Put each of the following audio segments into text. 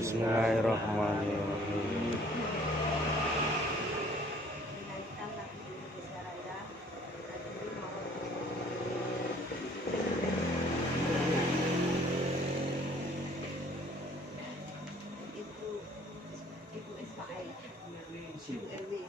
Bismillahirrahmanirrahim. Ibu SKI RW.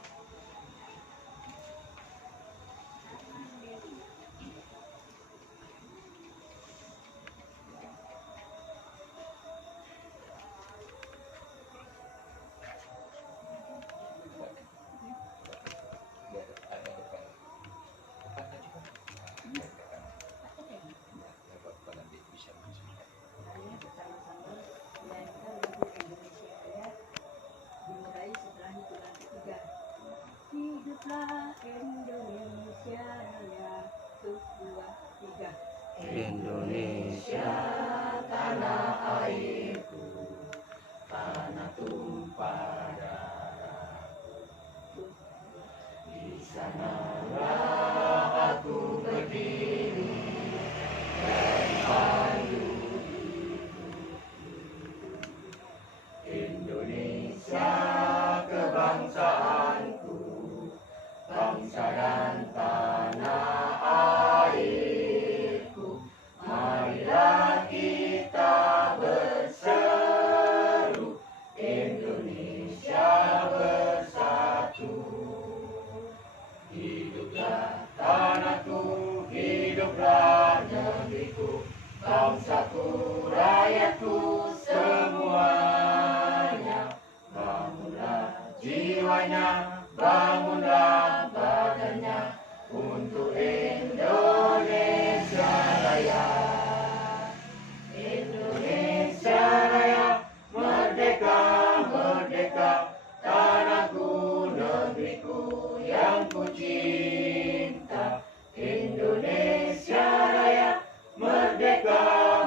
Hiduplah Indonesia Raya, 1, 2, 3. Indonesia tanah airku, tanah tumpah darahku. Di sanalah aku berdiri dan pandu Indonesia kebangsaanku, bangsa dan tanah airku. Marilah kita berseru, Indonesia bersatu. Hiduplah tanahku, hiduplah negeriku, bangsaku, rakyatku semuanya. Bangunlah jiwanya, bangunlah badannya untuk Indonesia Raya. Indonesia Raya, merdeka, merdeka, tanahku, negeriku yang ku cinta. Indonesia Raya, merdeka,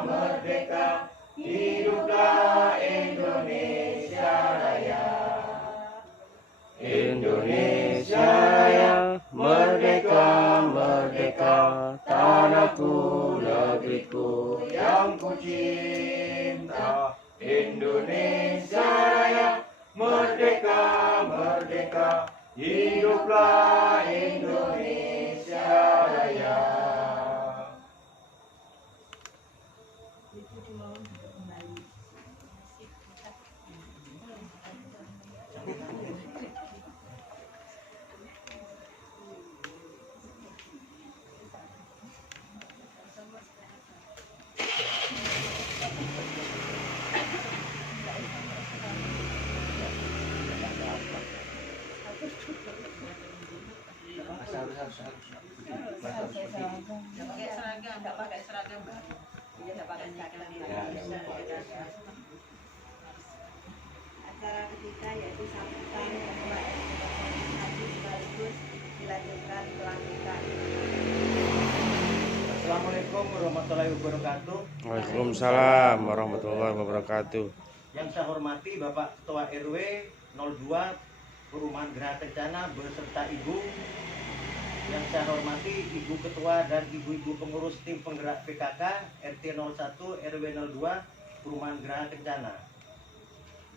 merdeka, hiduplah Indonesia Raya. Indonesia Raya, merdeka, merdeka, tanahku, negeriku yang ku cinta. Indonesia Raya, merdeka, merdeka, hiduplah Indonesia Raya. Enggak pakai seragam, Mbak. Iya, enggak pakai seragam. Acara ketiga yaitu sambutan Ketua RW sekaligus dilanjutkan pelantikan. Assalamualaikum warahmatullahi wabarakatuh. Waalaikumsalam warahmatullahi wabarakatuh. Yang saya hormati Bapak Ketua RW 02 Perumahan Geraha Kencana beserta Ibu. Yang saya hormati Ibu Ketua dan Ibu-Ibu pengurus tim penggerak PKK RT 01 RW 02 Perumahan Geraha Kencana.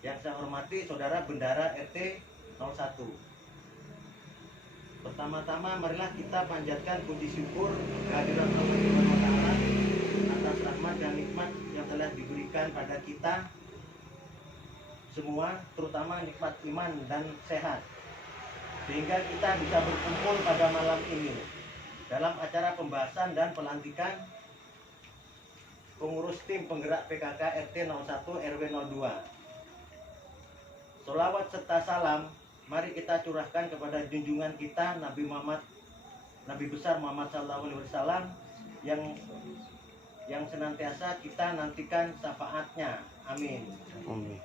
Yang saya hormati Saudara Bendara RT 01. Pertama-tama marilah kita panjatkan puji syukur kehadiran Allah Subhanahu wa taala atas rahmat dan nikmat yang telah diberikan pada kita semua, terutama nikmat iman dan sehat, sehingga kita bisa berkumpul pada malam ini dalam acara pembahasan dan pelantikan pengurus tim penggerak PKK RT 01 RW 02. Sholawat serta salam mari kita curahkan kepada junjungan kita Nabi besar Muhammad SAW yang senantiasa kita nantikan syafaatnya. Amin. Amin.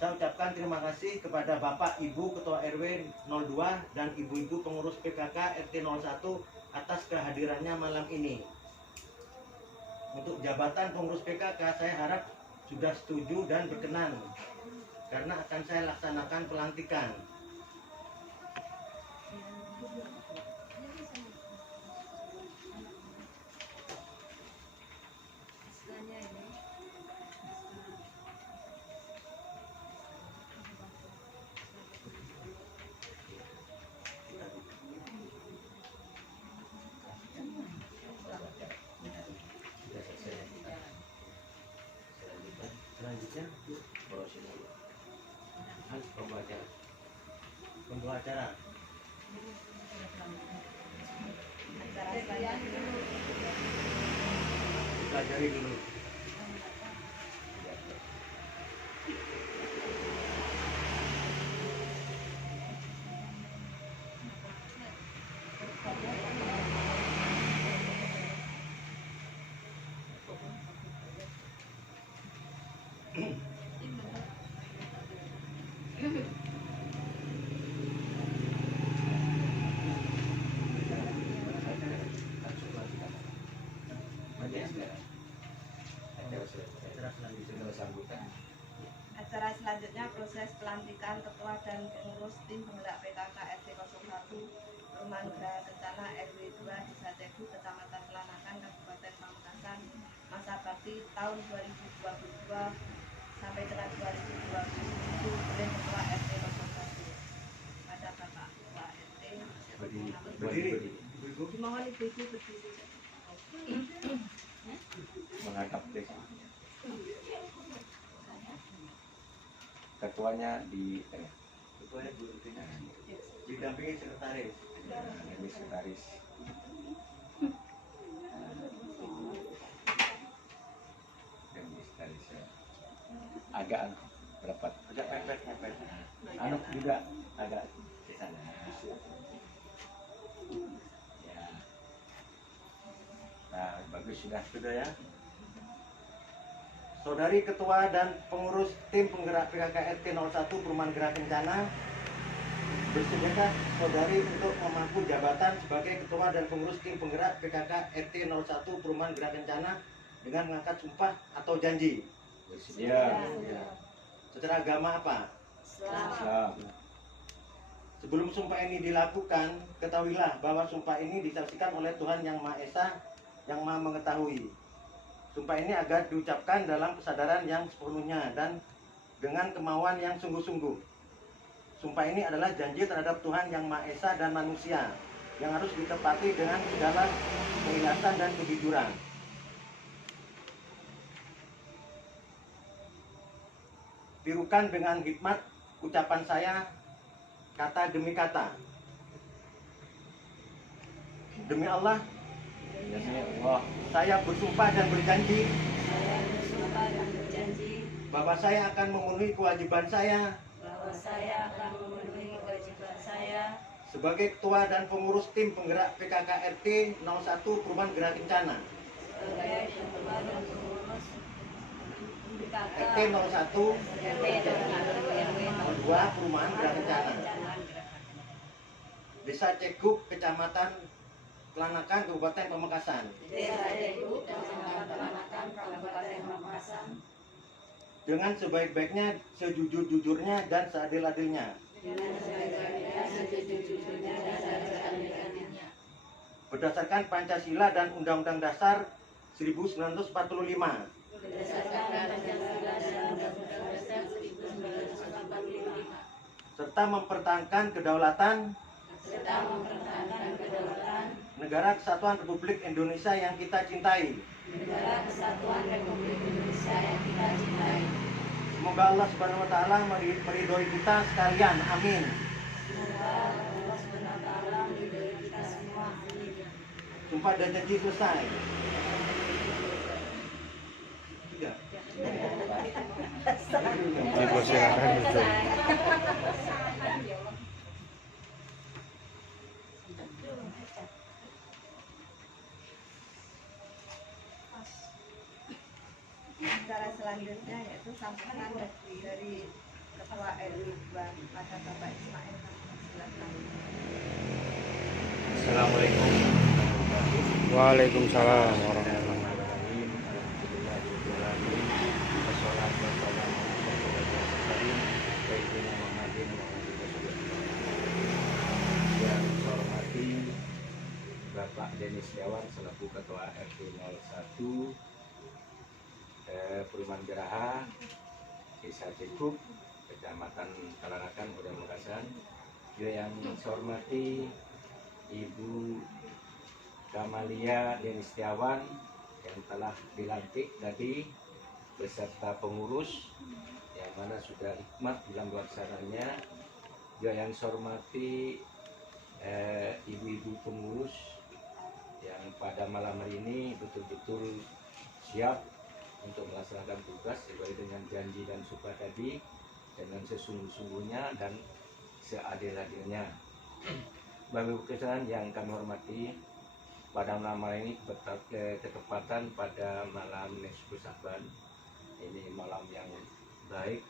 Saya ucapkan terima kasih kepada Bapak Ibu Ketua RW 02 dan Ibu-Ibu pengurus PKK RT 01 atas kehadirannya malam ini. Untuk jabatan pengurus PKK saya harap sudah setuju dan berkenan, karena akan saya laksanakan pelantikan. upacara. Acara selanjutnya Pelajari dulu. Acara selanjutnya proses pelantikan ketua dan pengurus tim penggerak PKK RT 01 Perumahan Geraha Kencana RW 2 Desa Cegu Kecamatan Kelanakan Kabupaten Pamekasan masa bakti tahun 2022 sampai dengan 2027 oleh ketua RT 01 pada Bapak Ketua RT. Berdiri. Ibu-ibu. Dimohon ibu-ibu berdiri. Menghadap desa. Ketuanya di Ketuanya Bu Rutin. Didampingi sekretaris. ini sekretaris. Dan sekretaris ya. Agak rapat. Agak mepet. Anu juga agak di sana. Ya. Nah, bagus sudah. Sudah ya. Saudari Ketua dan pengurus tim penggerak PKK RT 01 Perumahan Geraha Kencana, bersediakah saudari untuk memangku jabatan sebagai Ketua dan pengurus tim penggerak PKK RT 01 Perumahan Geraha Kencana dengan mengangkat sumpah atau janji? Bersedia. Ya. Secara agama apa? Islam. Sebelum sumpah ini dilakukan, ketahuilah bahwa sumpah ini disaksikan oleh Tuhan Yang Maha Esa, yang Maha Mengetahui. Sumpah ini agar diucapkan dalam kesadaran yang sepenuhnya dan dengan kemauan yang sungguh-sungguh. Sumpah ini adalah janji terhadap Tuhan Yang Maha Esa dan manusia yang harus ditepati dengan segala keikhlasan dan kejujuran. Tirukan dengan hikmat ucapan saya kata demi kata. Demi Allah, saya bersumpah dan berjanji bahwa saya akan memenuhi kewajiban saya sebagai ketua dan pengurus tim penggerak PKK RT 01 Perumahan Geraha Kencana. RT 01 02 Perumahan Geraha Kencana. Desa Ceguk, Kecamatan Kelanakan, Kabupaten Pamekasan. Dengan sebaik-baiknya, sejujur-jujurnya, dan seadil-adilnya. Berdasarkan Pancasila dan Undang-Undang Dasar 1945. Serta mempertahankan kedaulatan Negara Kesatuan Republik Indonesia yang kita cintai. Semoga Allah Subhanahu wa taala meridhoi kita sekalian. Amin. Sumpah dan janji selesai. Tidak. Dipersilakan duduk. Acara selanjutnya yaitu sambutan dari Ketua RW 2 pada Bapak Ismail. Silakan. Assalamualaikum. Waalaikumsalam warahmatullahi Yang saya hormati Bapak Denis Setiawan selaku Ketua RT 01 Perumahan Geraha Desa Ceguk Kecamatan Kelanakan, Kabupaten Pamekasan. Juga yang saya hormati Ibu Kamalia Denis Setiawan yang telah dilantik tadi beserta pengurus yang mana sudah hikmat dalam pelaksananya Juga yang saya hormati ibu-ibu pengurus yang pada malam hari ini betul-betul siap untuk melaksanakan tugas sesuai dengan janji dan sumpah tadi dengan sesungguh-sungguhnya dan seadil-adilnya. Bapak Ibu sekalian yang kami hormati, pada malam ini ketepatan pada malam Nisfu Saban, ini malam yang baik.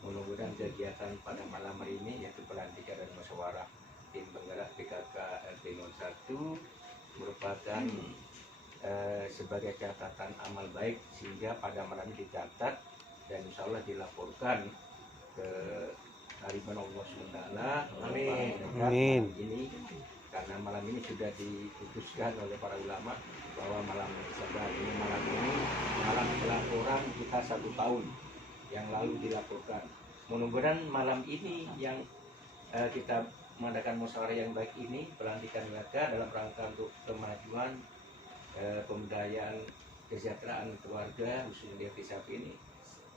Mudah-mudahan kegiatan pada malam hari ini yaitu pelantikan dan musyawarah tim penggerak PKK RT 01 merupakan sebagai catatan amal baik, sehingga pada malam ini dicatat dan insya Allah dilaporkan ke hariman Allah SWT. Amin. Amin. Ini karena malam ini sudah diputuskan oleh para ulama bahwa malam Saban ini malam pelaporan kita 1 tahun yang lalu dilaporkan. Mudah-mudahan malam ini yang kita mengadakan musyawarah yang baik ini, pelantikan warga dalam rangka untuk kemajuan pemberdayaan kesejahteraan keluarga khususnya di RT ini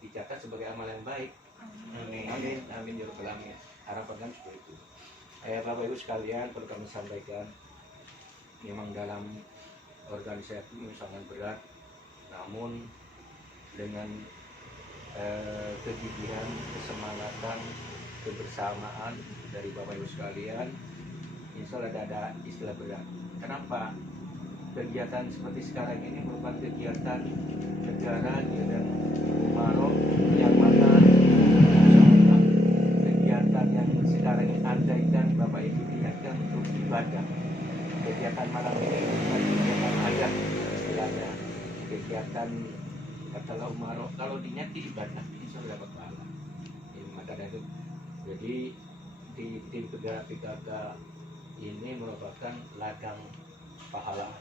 dicatat sebagai amal yang baik. Amin. Amin, amin ya rabbal alamin. Harapan kami seperti itu. Bapak Ibu sekalian, perlu kami sampaikan, memang dalam organisasi ini sangat berat, namun dengan kegigihan, kesemangatan, kebersamaan dari Bapak Ibu sekalian, insya Allah ada istilah berat. Kenapa? Kegiatan seperti sekarang ini merupakan kegiatan negara dan umaro yang mana kegiatan yang sekarang ini andaikan Bapak Ibu niatkan untuk ibadah. Kegiatan malam ini bukan kegiatan ayat istilahnya, kegiatan katalah umaro, kalau dinyati ibadah insya Allah dapat pahala. Maka dari itu, jadi di tim penggerak PKK ini merupakan ladang pahala.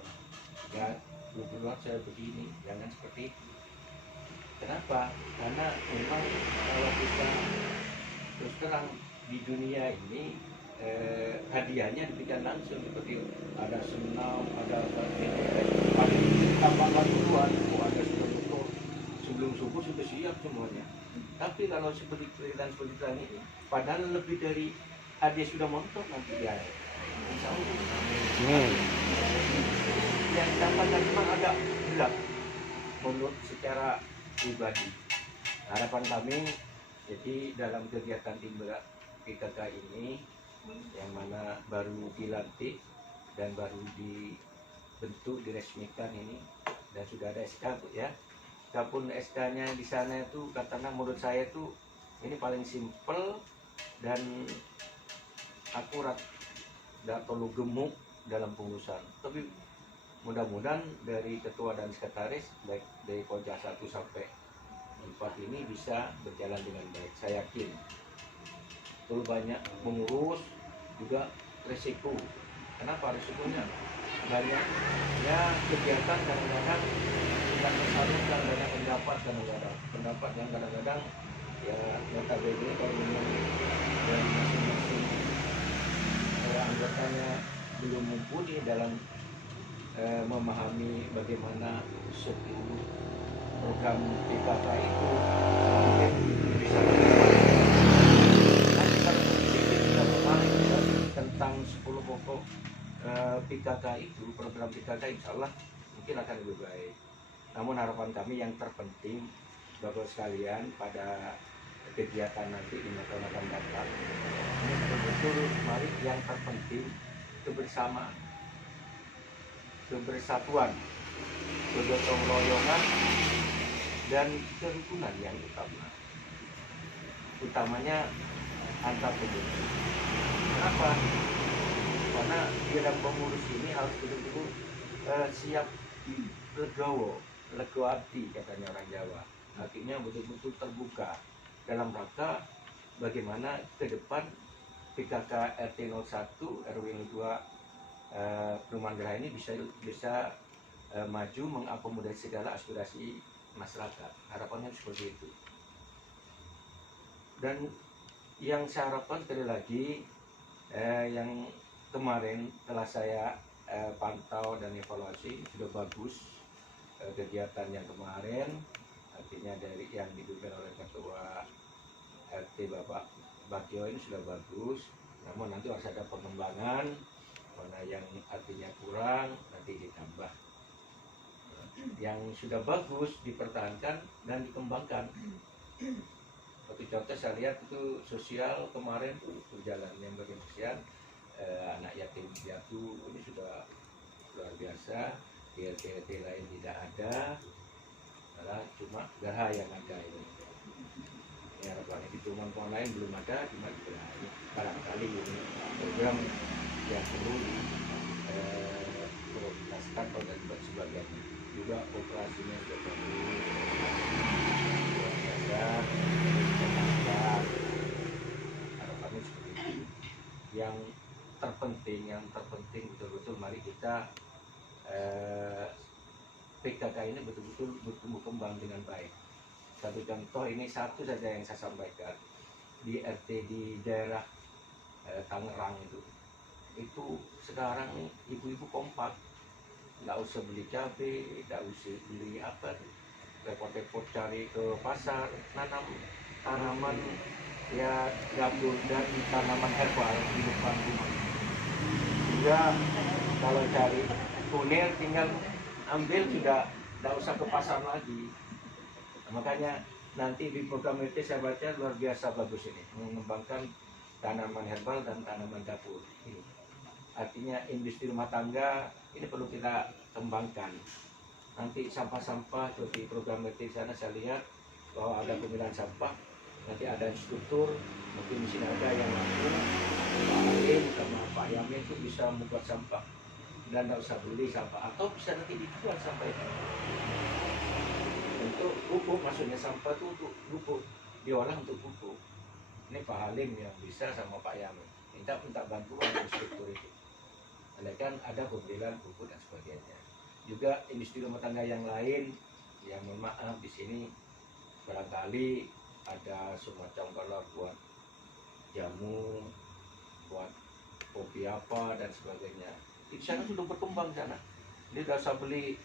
Ya, gubernur saya begini, jangan seperti itu. Kenapa? Karena memang kalau kita terus terang di dunia ini hadiahnya diberikan langsung, seperti ada senam, ada tambahan duluan, ada sebelum subuh sudah siap semuanya. Tapi kalau seperti kegiatan ini, padahal lebih dari hadiah sudah montok nanti di akhir. Insya Allah. Amin. Yang dapatkan memang agak gelap menurut secara pribadi. Harapan kami, jadi dalam kegiatan tim penggerak PKK ini yang mana baru dilantik dan baru dibentuk, diresmikan ini, dan sudah ada SK Bu ya. Walaupun SK-nya di sana itu katanya menurut saya itu ini paling simpel dan akurat, tidak perlu gemuk dalam pengurusan. Tapi mudah-mudahan dari ketua dan sekretaris baik dari pojok 1 sampai 4 ini bisa berjalan dengan baik. Saya yakin terlalu banyak mengurus juga resiko. Kenapa resikonya? Banyak ya kegiatan kadang-kadang tidak tersalurkan, banyak pendapat yang kadang-kadang ya notabene kalau memang dari masing-masing anggotanya belum mumpuni dalam memahami bagaimana seluruh program PKK itu mungkin bisa nanti kalau kita memahami tentang 10 pokok PKK itu, program PKK insya Allah mungkin akan lebih baik. Namun harapan kami yang terpenting Bapak sekalian pada kegiatan nanti 5 tahun akan datang ini betul-betul mari yang terpenting kebersamaan, kebersatuan, kegotong royongan dan kerukunan yang utamanya antar pengurus. Kenapa? Karena di dalam pengurus ini harus betul-betul siap legowo hati katanya orang Jawa. Artinya betul-betul terbuka dalam rangka bagaimana ke depan PKK RT 01 RW 2 Perumahan Gerah ini bisa maju mengakomodasi segala aspirasi masyarakat. Harapannya seperti itu. Dan yang saya harapkan sekali lagi yang kemarin telah saya pantau dan evaluasi sudah bagus kegiatan yang kemarin, artinya dari yang dipimpin oleh Ketua RT Bapak Bagio ini sudah bagus. Namun nanti harus ada pengembangan, mana yang artinya kurang nanti ditambah. Yang sudah bagus dipertahankan dan dikembangkan. Seperti contoh saya lihat itu sosial kemarin tuh berjalan yang berkesan, anak yatim piatu ini sudah luar biasa. Di RT lain tidak ada, malah cuma Geraha yang ada ini. Ini harapannya di teman-teman lain belum ada, cuma di Geraha ini barangkali ini program yang perlu prioritaskan pada sebagian. Juga operasinya sudah bagus, luar biasa. Harapannya seperti itu. Yang terpenting betul-betul mari kita PKK ini betul-betul bertumbuh kembang dengan baik. Satu contoh ini satu saja yang saya sampaikan di RT di daerah Tangerang itu sekarang ibu-ibu kompak, nggak usah beli cabai, nggak usah beli apa, repot-repot cari ke pasar, nanam tanaman ya gabur dan tanaman herbal di depan rumah. Juga kalau cari kunir tinggal ambil, sudah tidak usah ke pasar lagi. Nah, makanya nanti di program itu saya baca luar biasa bagus ini, mengembangkan tanaman herbal dan tanaman dapur. Ini artinya industri rumah tangga ini perlu kita kembangkan. Nanti sampah-sampah seperti program itu di sana saya lihat bahwa ada pemilihan sampah, nanti ada instruktur, mungkin di sini ada yang mampu, Pak Alim sama Pak Yamin itu bisa membuat sampah dan tidak usah beli sampah, atau bisa nanti dijual sampah itu untuk pupuk. Maksudnya sampah itu untuk pupuk, diolah untuk pupuk. Ini Pak Halim yang bisa sama Pak Yamin minta bantuan instruktur itu. Andaikan ada pembelian pupuk dan sebagainya. Juga industri rumah tangga yang lain, yang mohon maaf di sini barangkali ada semacam kalau buat jamu, buat kopi apa dan sebagainya. Di sana sudah berkembang sana. Dia tidak usah beli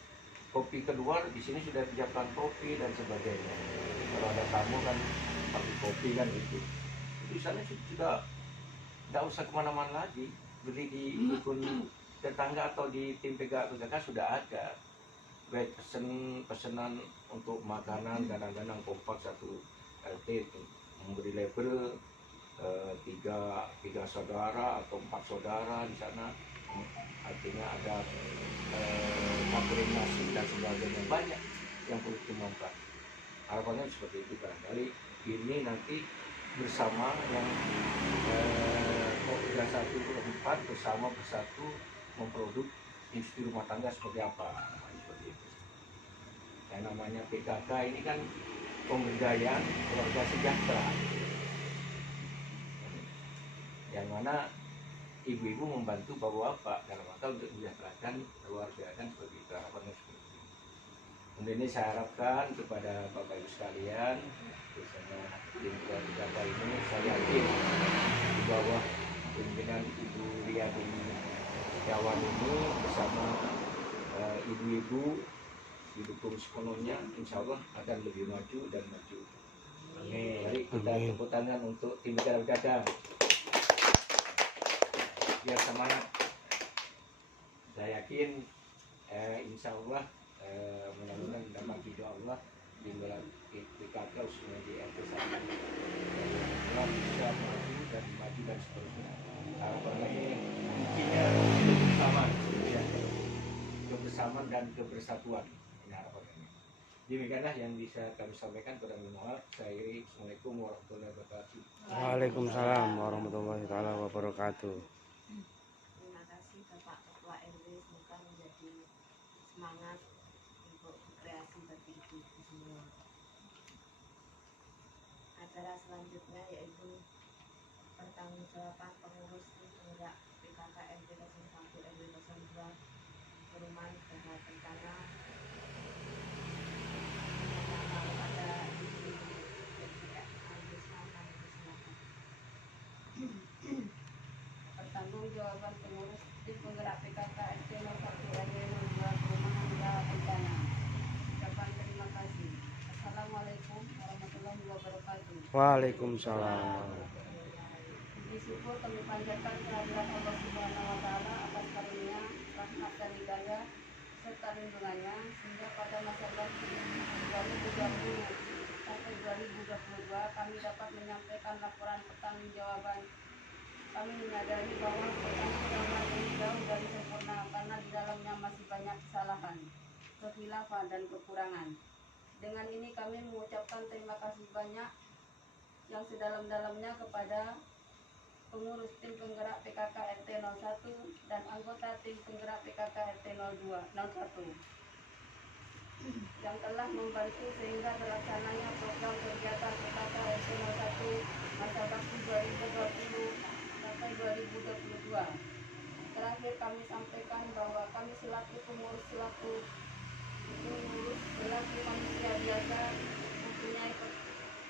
kopi keluar, di sini sudah disiapkan kopi dan sebagainya. Kalau ada tamu kan pakai kopi kan itu. Di sana sudah tidak usah kemana-mana lagi, beli di dukun tetangga atau di tim PKK sudah ada. Baik pesanan untuk makanan, kadang-kadang kompak satu RT itu memberi label tiga saudara atau 4 saudara di sana. Artinya ada catering nasi dan sebagainya, banyak yang perlu dikembangkan. Harapannya seperti itu. Barangkali ini nanti bersama yang 31 bersama bersatu memproduk industri rumah tangga seperti apa. Seperti itu. Yang namanya PKK ini kan pemberdayaan keluarga sejahtera, yang mana ibu-ibu membantu bapak-bapak dalam rangka untuk mensejahterakan keluarga, kan seperti itu harapannya seperti itu. Kemudian ini saya harapkan kepada bapak ibu sekalian bersama tim keluarga ini, saya yakin di bawah pimpinan Ibu Riyadin Setiawan ini bersama ibu-ibu didukung sepenuhnya, insya Allah akan lebih maju dan maju. Amin. Mari kita tepuk tangan untuk tim keluarga. Biar semangat. Saya yakin insya Allah mudah-mudahan dapat ridho Allah di bulan PKK khususnya di RT saya bisa maju dan seterusnya. Harapannya intinya kebersamaan dan kebersatuan, ini harapannya. Demikianlah yang bisa kami sampaikan. Kurang lebih mohon saya akhiri. Assalamualaikum warahmatullahi wabarakatuh. Waalaikumsalam warahmatullahi wabarakatuh. Terima kasih Bapak Ketua RW, semoga menjadi semangat untuk berkreasi bagi ibu-ibu semua. Acara selanjutnya yaitu pertanggungjawaban pengurus tim penggerak PKK RW 01 RW 02 Perumahan Geraha Kencana kepada Ibu pertanggungjawaban pengurus tim penggerak PKK RT 01 RW 02 Perumahan Geraha Kencana. Ucapan terima kasih. Assalamualaikum warahmatullahi wabarakatuh. Waalaikumsalam. Puji syukur kami panjatkan kehadiran Allah Subhanahu wa Ta'ala atas karunia, rahmat dan hidayah serta lindungannya, sehingga pada masa bakti 2020 sampai 2022 kami dapat menyampaikan laporan pertanggungjawaban. Kami menyadari bahwa pertanggungjawaban ini jauh dari sempurna karena di dalamnya masih banyak kesalahan, kekhilafan dan kekurangan. Dengan ini kami mengucapkan terima kasih banyak yang sedalam-dalamnya kepada pengurus tim penggerak PKK RT 01 dan anggota tim penggerak PKK RT 01 yang telah membantu sehingga terlaksananya program kegiatan PKK RT 01 masa bakti 2020 sampai 2022. Terakhir kami sampaikan bahwa kami selaku pengurus selaku manusia biasa mempunyai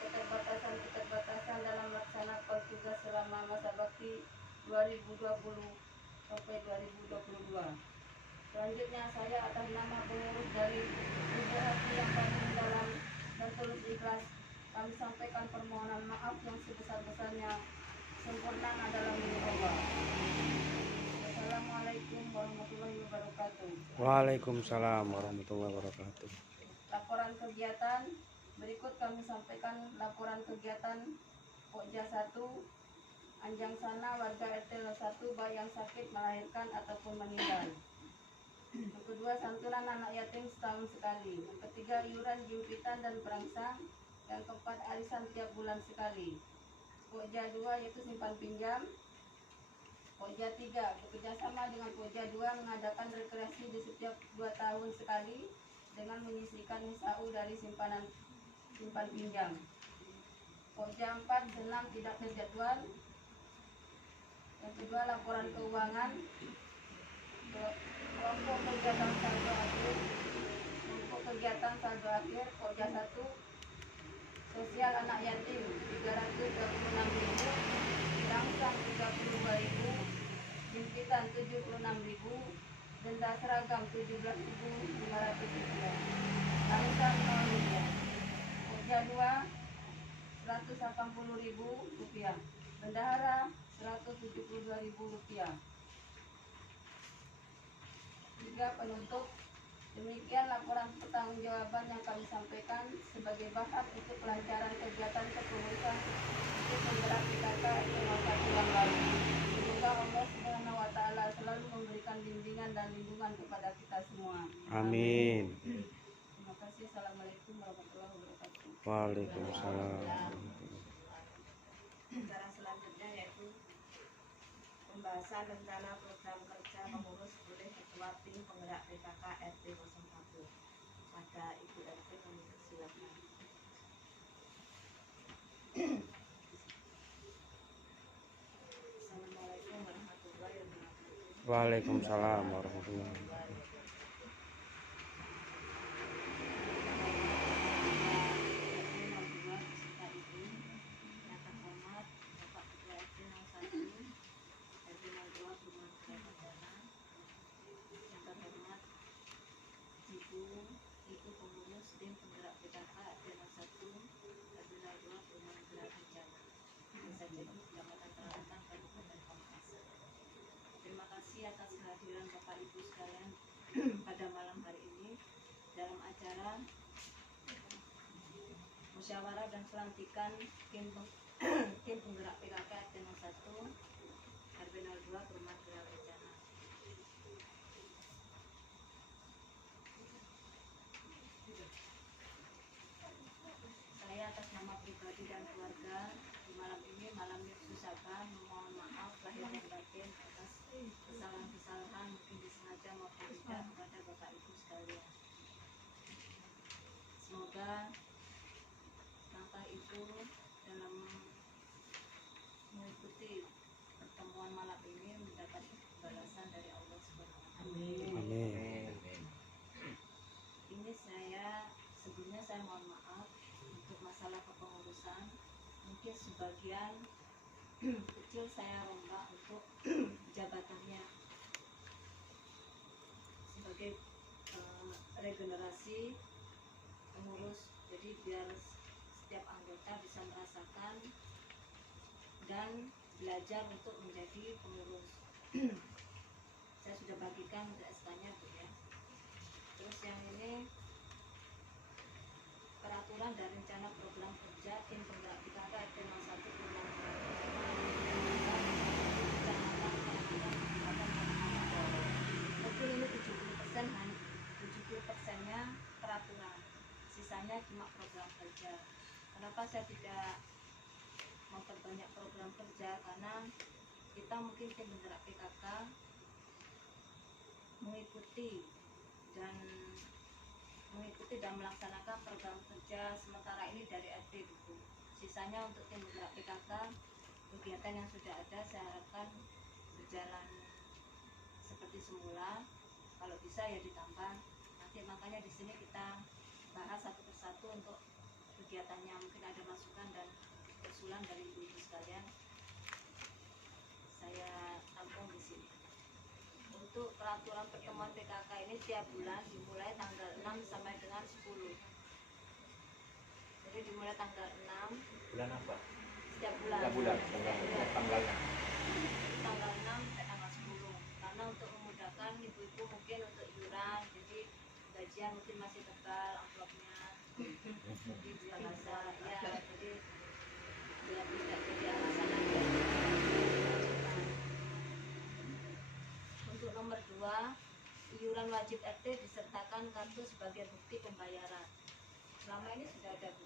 keterbatasan dalam melaksanakan tugas selama masa bakti 2020 sampai 2022. Selanjutnya saya atas nama pengurus dari lubuk hati yang paling mendalam dan tulus ikhlas kami sampaikan permohonan maaf yang sebesar-besarnya. Sempurna adalah milik Allah. Assalamualaikum warahmatullahi wabarakatuh. Waalaikumsalam warahmatullahi wabarakatuh. Laporan kegiatan berikut kami sampaikan laporan kegiatan Pokja 1 Anjang Sana warga RT 01 bayi yang sakit melahirkan ataupun meninggal. Yang kedua, santunan anak yatim setahun sekali. Yang ketiga, iuran jimpitan dan perangsang. Yang keempat, arisan tiap bulan sekali. Pokja 2 yaitu simpan pinjam. Pokja 3 bekerjasama dengan Pokja 2 mengadakan rekreasi di setiap 2 tahun sekali dengan menyisihkan SAU dari simpan pinjam. Pokja 4 senam tidak terjadwal. Yang kedua, laporan keuangan. Kelompok kegiatan saldo akhir Pokja 1 sosial anak yatim 326.000, perangsang 32.000, jimpitan 76.000, denda seragam 17.500 rupiah, arisan 0 rupiah. Pokja 2 180.000 rupiah, bendahara 172.000 rupiah. 3. Penutup. Demikian laporan pertanggungjawaban yang kami sampaikan sebagai bahan untuk kelancaran kegiatan kepengurusan untuk penggerak PKK RT 01 yang lalu. Semoga Allah Subhanahu wa Ta'ala selalu memberikan bimbingan dan lindungan kepada kita semua. Amin. Terima kasih. Assalamualaikum warahmatullahi wabarakatuh. Waalaikumsalam. Acara selanjutnya yaitu pembahasan rencana program kerja pengurus oleh Ketua Tim Penggerak PKK RT 01. Pada Ibu RT kami persilakan. Assalamualaikum warahmatullahi wabarakatuh. Waalaikumsalam warahmatullahi wabarakatuh. Ibu pengurus tim penggerak PKK RT 01 RT 02 Perumahan Gerak Rencana Desa Jenuh Kecamatan Tarangtang Kabupaten Pamekasan. Terima kasih atas kehadiran Bapak Ibu sekalian pada malam hari ini dalam acara musyawarah dan pelantikan tim penggerak PKK RT 01 RT 02 Perumahan Gerak Rencana. Saya atas nama pribadi dan keluarga di malam ini, malam Susaba, memohon maaf lahir dan batin atas kesalahan-kesalahan mungkin disengaja maupun tidak kepada Bapak Ibu sekalian. Semoga langkah Ibu dalam mengikuti pertemuan malam ini mendapat balasan dari Allah Subhanahu wa Ta'ala. Amin. Ini sebelumnya saya mohon maaf untuk masalah kepengurusan. Mungkin sebagian kecil saya rombak untuk jabatannya sebagai regenerasi pengurus, jadi biar setiap anggota bisa merasakan dan belajar untuk menjadi pengurus. Saya sudah bagikan untuk SK-nya Bu ya. Terus yang ini peraturan dan rencana program kerja tim penggerak PKK RT 01 Perumahan mungkin ini 70%-nya peraturan, sisanya cuma program kerja. Kenapa saya tidak memperbanyak program kerja? Karena kita mungkin tim penggerak PKK mengikuti dan melaksanakan program kerja sementara ini dari RT dulu. Sisanya untuk tim penggerak PKK, kegiatan yang sudah ada saya harapkan berjalan seperti semula. Kalau bisa ya ditambah. Nanti makanya di sini kita bahas satu persatu untuk kegiatannya. Mungkin ada masukan dan usulan dari ibu-ibu sekalian. Saya tampung di sini. Untuk peraturan pertemuan PKK ini tiap bulan dimulai tanggal 6 sampai dengan 10. Jadi dimulai tanggal 6 Bulan apa? setiap bulan. Tanggalnya. Tanggal 6 sampai tanggal 10. Karena untuk memudahkan ibu-ibu mungkin untuk iuran, jadi gajian mungkin masih tebal amplopnya. Jadi biar bisa ya, jadi biar tidak jadi alasan lagi. Untuk nomor 2, iuran wajib RT disertakan kartu sebagai bukti pembayaran. Selama ini sudah ada Bu.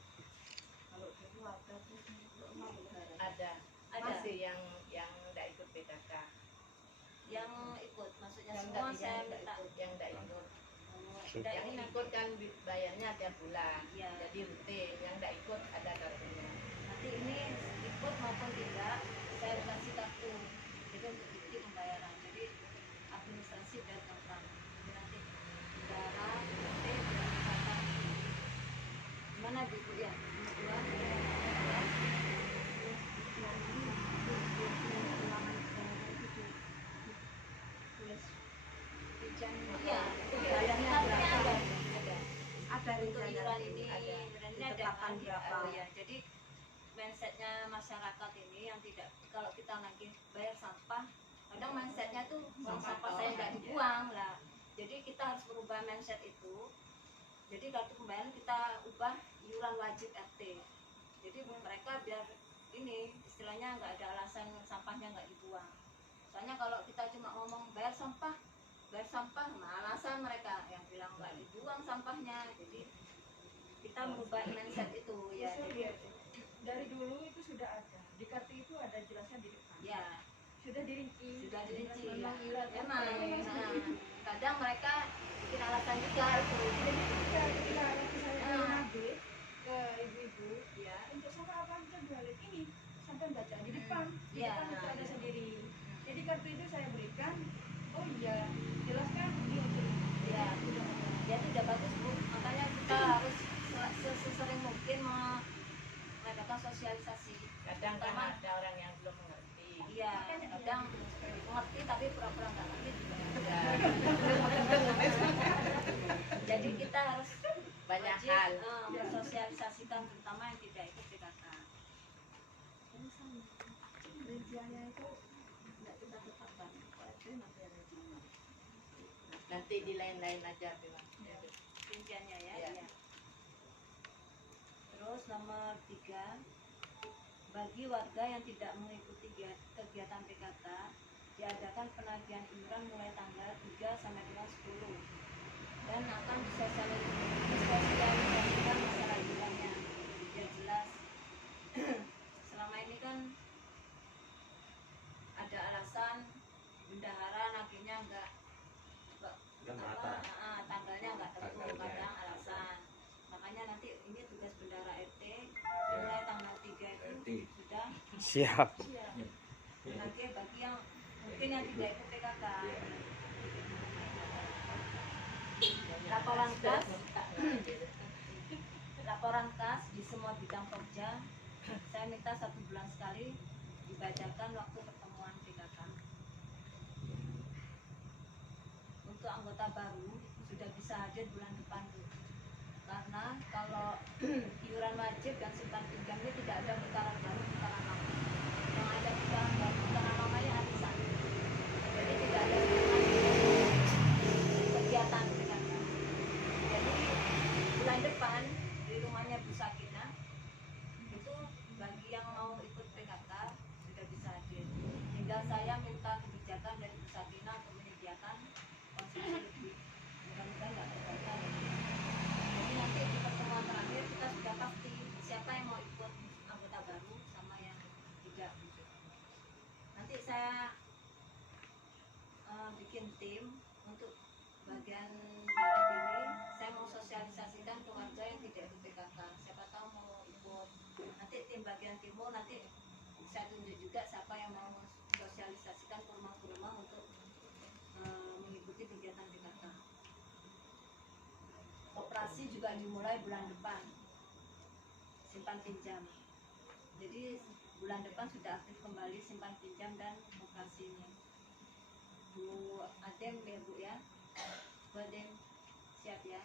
Kalau dulu ada tuh untuk rumah lebaran. Ada masih yang tidak ikut PKK, Yang ikut, maksudnya yang semua tidak saya minta. yang tidak ikut. Tidak Yang ini nanti. ikut kan bayarnya tiap bulan, Iya. jadi rutin. Yang tidak ikut ada kartunya. Nanti ini ikut maupun tidak, saya kasih kartu. Jadi untuk bukti pembayaran. Jadi administrasi biar gampang. Jadi nanti darah, BT, PKK. Gimana Bu ya? Nomor 2. Iya, Bayarnya berapa? ada. Ada Untuk rencana iuran ini, ada. iuran ini ada Ditetapkan berapa? ya. Jadi mindsetnya masyarakat ini yang tidak, kalau kita lagi bayar sampah, kadang mindsetnya tuh buang sampah saya nggak dibuang lah. Jadi kita harus merubah mindset itu. Jadi kartu pembayaran kita ubah iuran wajib RT. Jadi mereka biar ini istilahnya nggak ada alasan sampahnya nggak dibuang. Soalnya kalau kita cuma ngomong bayar sampah, nah alasan mereka yang bilang nggak dibuang sampahnya. Jadi kita merubah mindset itu ya. Jadi, Dari dulu itu sudah ada, di kartu itu ada jelasnya di depan. ya Sudah dirinci. sudah dirinci ya. Memang iuran Memang memang seperti itu. kadang mereka bikin alasan juga itu. Jadi ketika waktu saya Ah. ngade ke ibu-ibu, Ya. untuk sama apa kita balik ini sampai baca di depan. Di Iya. depan itu ada sendiri. Jadi kartu itu saya berikan. Oh iya, jelaskan ini untuk Ya, ya itu udah bagus Bu. Makanya kita harus sesering mungkin mengadakan sosialisasi. Kadang kan Pertama, ada orang yang belum mengerti. iya, kadang mengerti tapi pura-pura nggak ngerti juga. Jadi kita harus Banyak wajib, hal. mensosialisasikan terutama yang tidak ikut PKK. Rinciannya itu Tidak kita tetapkan. ORT nanti ada rencana. Nanti di lain-lain aja bilang. Rinciannya ya. Iya. Iya. Terus nomor 3, bagi warga yang tidak mengikuti kegiatan PKK diadakan penagihan iuran mulai tanggal 3 sampai dengan 10 dan akan disosialisasikan masalah iurannya biar jelas. Selama ini kan ada alasan bendahara nagihnya enggak tanggalnya enggak tentu, kadang alasan. Makanya nanti ini tugas bendahara RT mulai tanggal 3 itu sudah Siap. siap. Nanti bagi yang mungkin yang tidak ikut PKK. Laporan kas di semua bidang kerja saya minta 1 bulan sekali dibacakan waktu pertemuan PKK. Untuk anggota baru sudah bisa hadir bulan depan Bu. Karena kalau iuran wajib dan simpan pinjam ini tidak ada putaran baru, putaran lama. Yang ada putaran baru depan di rumahnya Bu Sakinah itu bagi yang mau ikut PKK sudah bisa hadir. Tinggal saya minta kebijakan dari Bu Sakinah untuk menyediakan konsumsi lebih. Mudah-mudahan nggak terbatas. Jadi nanti di pertemuan terakhir kita sudah pasti siapa yang mau ikut anggota baru sama yang tidak. Nanti saya bikin tim untuk bagian barat ini. Saya mau sosialisasikan keluarga yang tidak ikut PKK. Siapa tahu mau ikut. Nanti tim bagian timur nanti saya tunjuk juga siapa yang mau sosialisasikan ke rumah untuk mengikuti kegiatan PKK. Operasi juga dimulai bulan depan. Simpan pinjam. Jadi bulan depan sudah aktif kembali simpan pinjam dan operasinya. Bu Adem ya Bu ya. Bu Adem siap ya?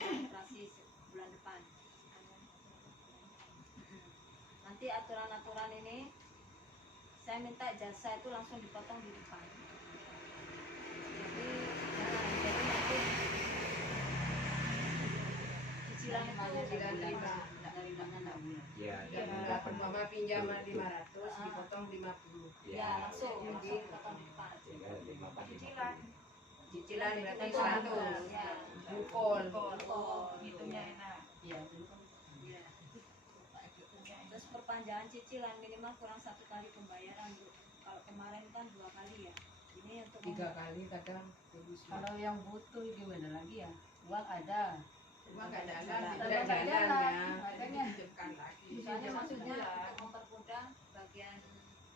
Operasi bulan depan. Nanti aturan-aturan ini saya minta jasa itu langsung dipotong di depan. Jadi nanti cicilan itu dari mana enggak bulan. Ya, Yang dapat mama pinjaman 500 dipotong 50. Ya, langsung dipotong di depan. Cicilan. Cicilan berarti Untuk 100. ya. Bukol. Hitungnya enak. Iya. Ya. Terus perpanjangan cicilan minimal kurang 1 kali pembayaran Bu. Kalau kemarin kan 2 kali ya. Ini untuk 3 kali kadang. Kalau yang butuh gimana lagi ya? Uang ada. Uang nggak ada Tidak jalan jalan, ya. adanya. misalnya maksudnya untuk mempermudah bagian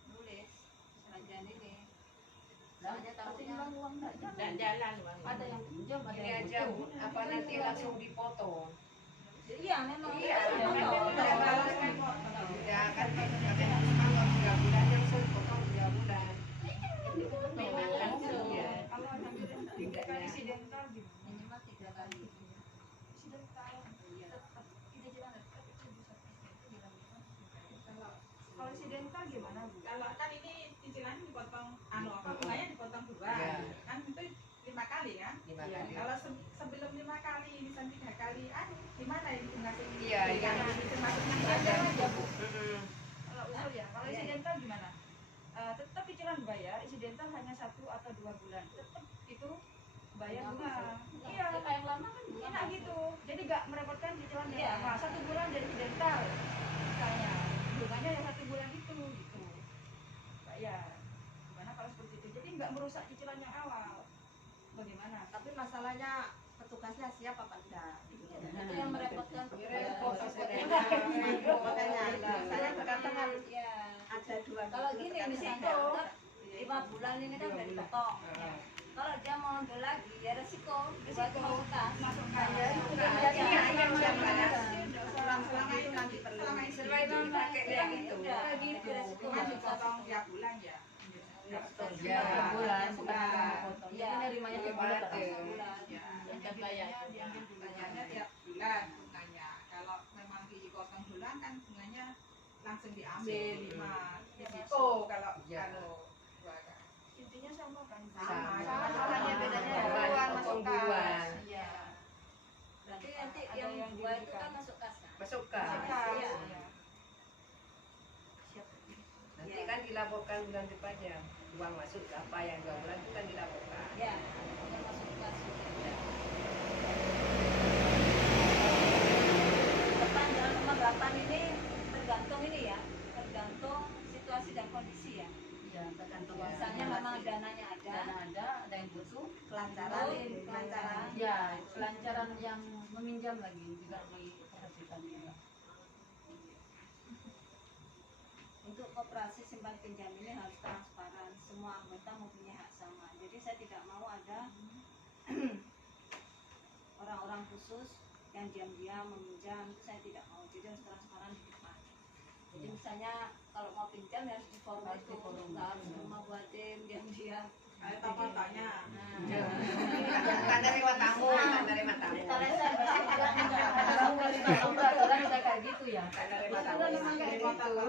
nulis bagian ini. Soalnya takutnya Uang tidak jalan. Nggak jalan uang. Ada yang pinjam, ada Ini yang aja butuh. apa nanti langsung dipotong. iya memang Iya, memang Ya kan katanya kalau 3 bulan langsung potong 3 bulan. Memang kan iya. minimal 3 kali. Iya. Kalau insidental gimana Bu? Kalau kan ini cicilan dipotong, bunganya dipotong 2, Iya. kan itu 5 kali kan? 5 kali. Kalau sebelum 5 kali, misalnya 3 kali, gimana ini ngasih? Iya, iya. Masuknya Ada. aja Bu. Mm-mm. Kalau usul ya, kalau Iya, insidental gimana? Tetap cicilan bayar, insidental hanya 1 atau 2 bulan, tetap itu bayar bunga. Iya. Kayak yang lama kan Enak gitu, jadi gak merepotkan cicilan yang Iya. lama. 1 bulan dari insidental, misalnya bunganya yang 1 bulan itu gitu. Bayar. Gimana kalau seperti itu? Jadi nggak merusak cicilan yang awal. Bagaimana? Tapi masalahnya petugasnya siap apa enggak? itu yang merepotkan. Repot, Makanya saya terkadang kan Iya. ada 2 Kalau gini misalnya kan 5 bulan ini kan udah dipotong. Kalau dia mau ambil lagi ya resiko buat masuk kas. Masukkan ya, itu udah kan aja. selama itu nanti perlu. Selama itu dipakai kayak gitu. Udah, gitu. Resiko Cuma dipotong tiap bulan ya. Ya, bulan, bukan potong. Iya. Itu nerimanya tiap bulan. Sebulan. Yang bayarnya tiap bulan bunganya. Kalau memang dipotong bulan kan bunganya langsung diambil 5. Risiko kalau Ya. intinya sama kan? Sama. Hanya bedanya Bulan, bulan potong masuk kas. bulan. Iya. Berarti nanti Ada yang yang 2 itu diberikan. kan masuk kas. Kan? Masuk Masuk kas. kas. Iya. Iya. Nanti kan dilaporkan bulan depan ya. Uang masuk apa yang 2 bulan itu kan dilaporkan. Ya, yang masuk kas. Perpanjangan nomor 8 ini tergantung ini ya, tergantung situasi dan kondisi ya. Iya, tergantung Iya. Misalnya memang dananya dana ada yang butuh. kelancaran, Oh, kelancaran. Ya, kelancaran yang meminjam lagi juga diperhatikan juga. Untuk koperasi simpan pinjam ini harus transparan, semua anggota mempunyai hak sama. Jadi saya tidak mau ada orang-orang khusus yang diam-diam meminjam, itu saya tidak mau. Jadi harus transparan di depan. Jadi misalnya kalau mau pinjam ya harus di forum Harus itu, di forum. nggak harus di rumah buatin diam-diam. Ada tanya. Bukan nerima tamu, bukan nerima tamu. Kalau saya bisa bilang enggak. Peraturan udah kayak gitu ya. Bukan nerima tamu. Peraturan memang kayak gitu.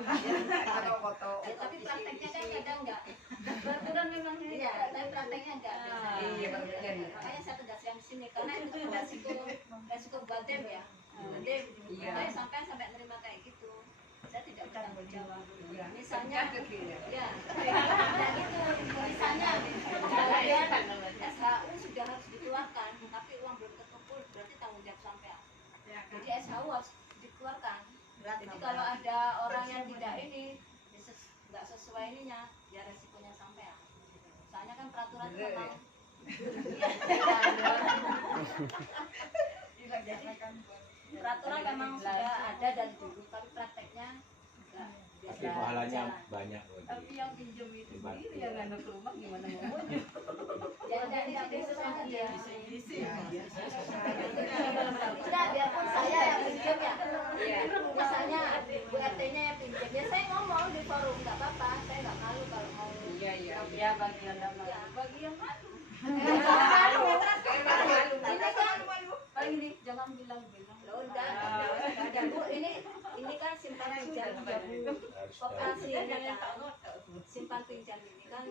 Foto-foto. Ya, tapi prakteknya kan kadang enggak. Peraturan memang iya, tapi prakteknya enggak. biasanya. Iya, prakteknya enggak. Makanya saya tegaskan di sini karena itu resiko resiko batin ya. Batin, makanya sampai nerima kayak gitu. Saya tidak bertanggung jawab. Misalnya, ya, dan itu misalnya SHU sudah harus dikeluarkan, tapi uang belum terkumpul, berarti tanggung jawab sampean. Jadi SHU harus dikeluarkan. Jadi kalau ada orang yang tidak ini, nggak sesuai ininya, ya resikonya sampean. Soalnya kan peraturan itu memang peraturan memang sudah ada dari dulu, tapi prakteknya enggak. Tapi pahalanya banyak loh. Tapi yang pinjam itu sendiri yang anak rumah gimana mau? Jadi ya. Tidak, biarpun saya yang pinjam ya. Misalnya Bu RT-nya yang pinjam, ya saya ngomong di forum nggak apa-apa, saya nggak malu kalau mau. Ya bagi yang malu. Ya, bagi yang malu. Ini kan paling ini jangan bilang-bilang. Loh, enggak ada Bu. Ini kan simpan pinjam 3 koperasi ini kan. Simpan pinjam ini kan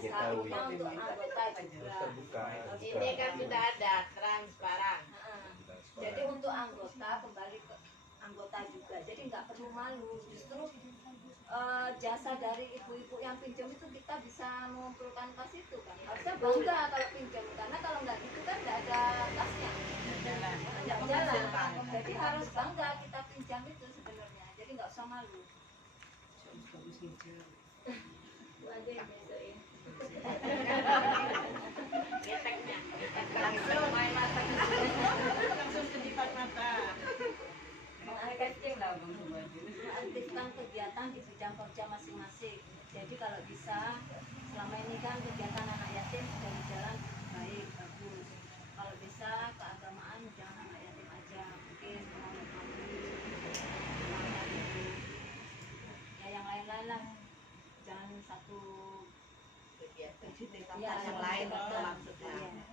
SHU-nya untuk anggota juga. Terbuka. Ini kan sudah ada transparan. Jadi untuk anggota kembali ke anggota juga. Jadi nggak perlu malu. Justru jasa dari ibu-ibu yang pinjam itu kita bisa mengumpulkan kas itu kan. Harusnya bangga kalau pinjam, karena kalau nggak gitu kan nggak ada kasnya. Nggak jalan. Jadi harus bangga kita pinjam itu sebenarnya. Jadi nggak usah malu. Bu aja yang besokin. Geteknya. Langsung main mata ke sini. Langsung sedipat mata. Mengaktifkan lah Bang Subadi. Mengaktifkan kegiatan di bidang kerja masing-masing. Jadi kalau bisa, selama ini kan kegiatan anak yatim sudah berjalan baik, bagus. Kalau bisa keagamaan jangan anak yatim aja, mungkin ya yang lain-lain lah, jangan satu kegiatan ya, yang lain betul. maksudnya. Iya.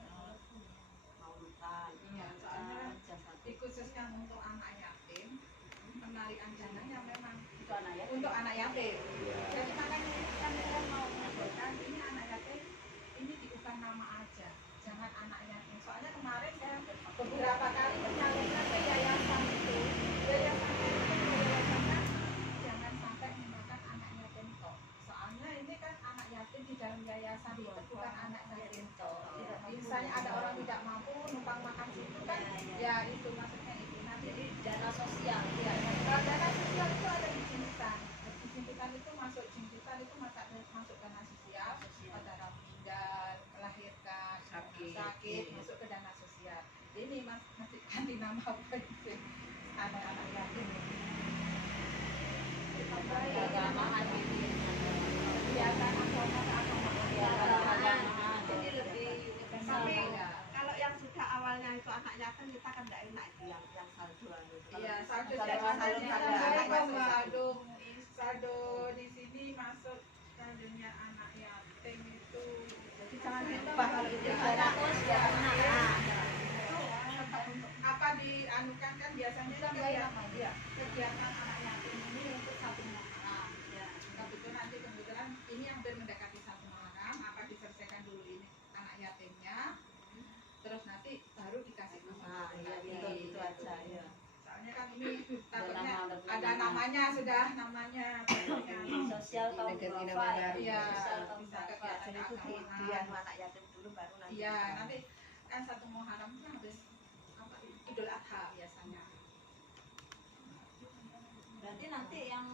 Mautan. Iya, soalnya dikhususkan untuk anak yatim, penarikan dananya memang Itu anak ya. untuk anak yatim. Jadi makanya kan kita mau mengabarkan ini anak yatim, ini diubah nama aja, jangan anak yatim. Soalnya kemarin saya beberapa kali menyalurkan ke yayasan itu, yayasannya jangan sampai menggunakan anak yatim toh. Soalnya ini kan anak yatim di dalam yayasan itu bukan anak yatim toh. Misalnya ada orang tidak mampu numpang makan situ kan, ya itu maksudnya itu nanti. Jadi dana sosial. Ya, kalau dana sosial itu ada di jimpitan. Di jimpitan itu masuk dana sosial, ada orang meninggal, melahirkan, sakit, masuk ke dana sosial. Ini masih ganti nama apa itu? Anak-anak yatim. Keagamaan ini. Kegiatan agama. Jadi lebih universal. Tapi kalau yang sudah awalnya itu anak yatim kita kan tidak enak itu yang saldoan itu. Iya, saldo saldo di sini masuk saldonya anak yatim itu. Jadi jangan diubah kalau itu. Apa dianukan kan biasanya kegiatan anak yatim ini untuk 1 Muharram. Kebetulan ini hampir mendekati 1 Muharram, apa diselesaikan dulu ini anak yatimnya, terus nanti baru dikasih nama. Itu aja ya. Soalnya kan ini takutnya ada namanya sudah namanya. Sosial kaum duafa ya. Iya, Sosial kaum bisa duafa. Jadi itu di anak yatim dulu baru nanti. Iya, nanti kan 1 Muharram itu habis apa Idul Adha biasanya. Berarti nanti yang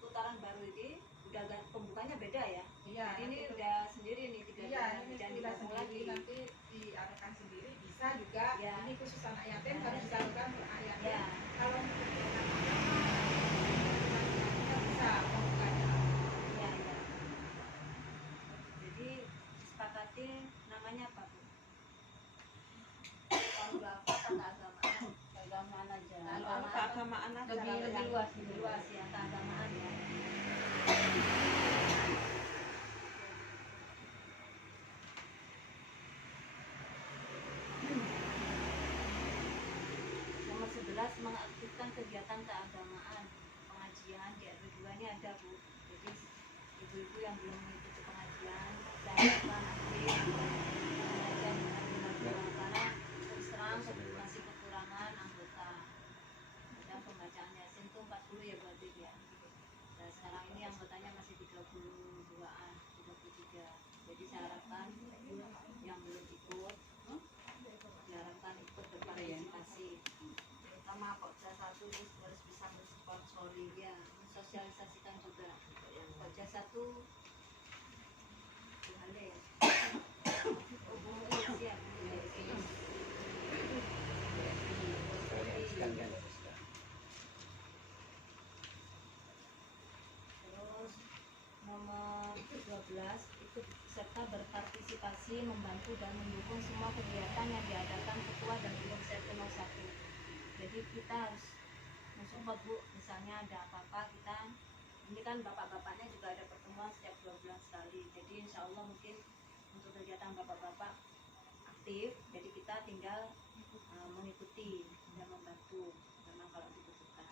putaran baru ini udah pembukanya beda ya? Iya. Jadi ini udah sendiri nih 3 Iya, bulan ini dan sudah digabung sendiri lagi. nanti diadakan sendiri bisa juga. Ya. Ini khusus anak yatim harus disalurkan untuk anak yatim. Ya. Kalau untuk kegiatan anak bisa membukanya. Ya, ya. Jadi disepakati namanya apa Bu? Kaum duafa atau keagamaan? Keagamaan aja. Kalau keagamaan aja. Lebih luas. Lebih luas ya, keagamaan ya. Nomor 11 mengaktifkan kegiatan keagamaan pengajian di RW 2 ini ada Bu. Jadi ibu-ibu yang belum mengikuti pengajian jangan lupa nanti pengajian dengan karena terus terang masih kekurangan anggota. Kadang pembacaan Yasin itu 40 ya berarti ya. Nah, sekarang ini anggotanya masih 32-an, 33. Jadi saya harapkan yang belum ikut diharapkan ikut berpartisipasi. Terutama Pokja 1 ini harus bisa mensponsori ya, mensosialisasikan juga. Pokja 1 Hale. Oh, Bu, iya, siap. Sekalian. Terus nomor 12 ikut serta berpartisipasi membantu dan mendukung semua kegiatan yang diadakan ketua dan pengurus RT 01. Jadi kita harus mensupport Bu, misalnya ada apa-apa kita ini kan bapak-bapaknya juga ada pertemuan setiap 2 bulan sekali. Jadi insya Allah mungkin untuk kegiatan bapak-bapak aktif, jadi kita tinggal mengikuti dan membantu memang kalau dibutuhkan.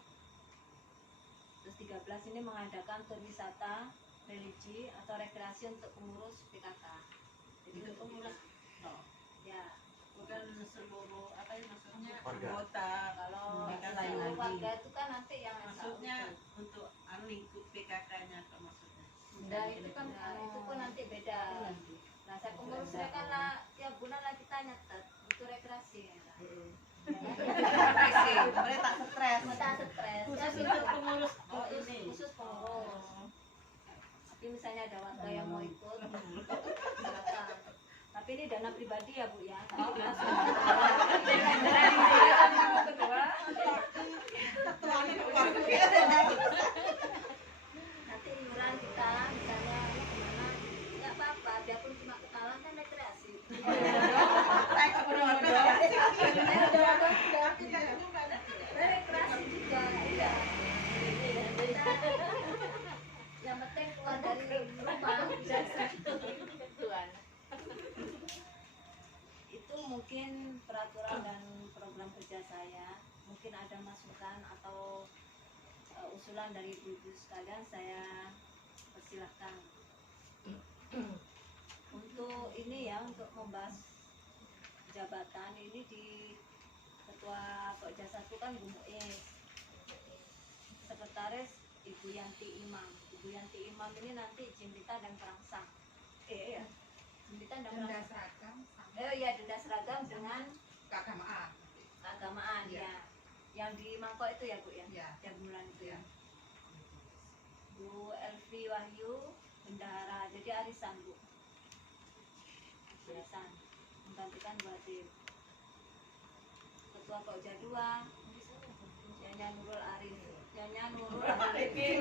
Terus 13 ini mengadakan tur wisata religi atau rekreasi untuk pengurus PKK. Jadi untuk pengurus ya bukan seluruh apa ya maksudnya Warga. anggota. kalau Mereka lain seluruh lagi. warga itu kan nanti yang Maksudnya untuk lingkup PKK-nya atau maksudnya. nah, itu kan itu pun nanti beda. Nah, saya pengurus saya kan lah tiap bulan lah kita nyatet butuh rekreasi ya. Depresi, boleh tak stres. Kita stres. Khusus Ya, untuk pengurus khusus pengurus. Tapi misalnya ada warga yang mau ikut, silakan. Tapi ini dana pribadi ya Bu ya. Nanti kita nanti iuran kita misalnya kemana nggak apa-apa, biarpun cuma kenalan kan rekreasi. Rekreasi juga, iya. Yang penting keluar dari rumah. Itu mungkin peraturan dan program kerja saya. Mungkin ada masukan atau usulan dari ibu-ibu sekalian, saya persilahkan. Untuk ini ya, untuk membahas jabatan ini di Ketua Pokja 1 kan Bu Muiz, Sekretaris Ibu Yanti Imam. Ibu Yanti Imam ini nanti Jimbita dan Perangsang. Iya. Jimbita dan Perangsang. Iya, denda seragam dengan keagamaan ya. Yang di mangkok itu ya Bu ya. Yang bulan itu ya. Bu Elvi Wahyu bendahara, jadi arisan Bu. Arisan menggantikan Bu Adil. Ketua Pokja 2 Nyonya Nurul Arif. Nyonya Nurul Arifin.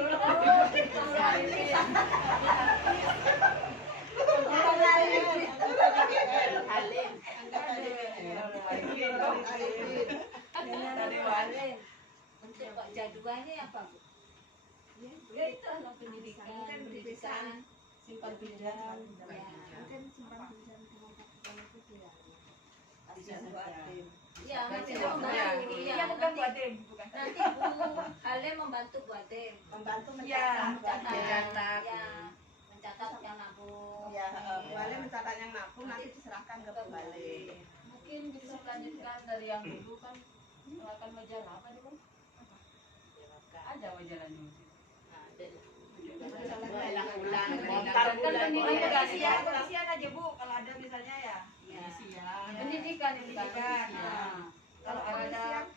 Untuk Pokja 2 ini apa Bu? Ya itu pendidikan, simpan pinjam, ya. Mungkin simpan pinjam dengan tabungan itu ya. Bisa Bu Adin. Iya, nanti Iya, membantu. Iya, bukan Bu nanti Adem, bukan. nanti Bu Ale membantu Bu Adem. Membantu Iya, mencatat. Mencatat, ya, mencatat yang nabung. Ya, Bu Ale mencatat yang nabung nanti diserahkan ke Bu Ale. Mungkin bisa melanjutkan dari yang dulu kan akan majalah apa dulu? Ada wajalannya. Pengisian aja Bu, kalau ada misalnya ya. Pendidikan Pendidikan. Nah, Kalau Kalau ada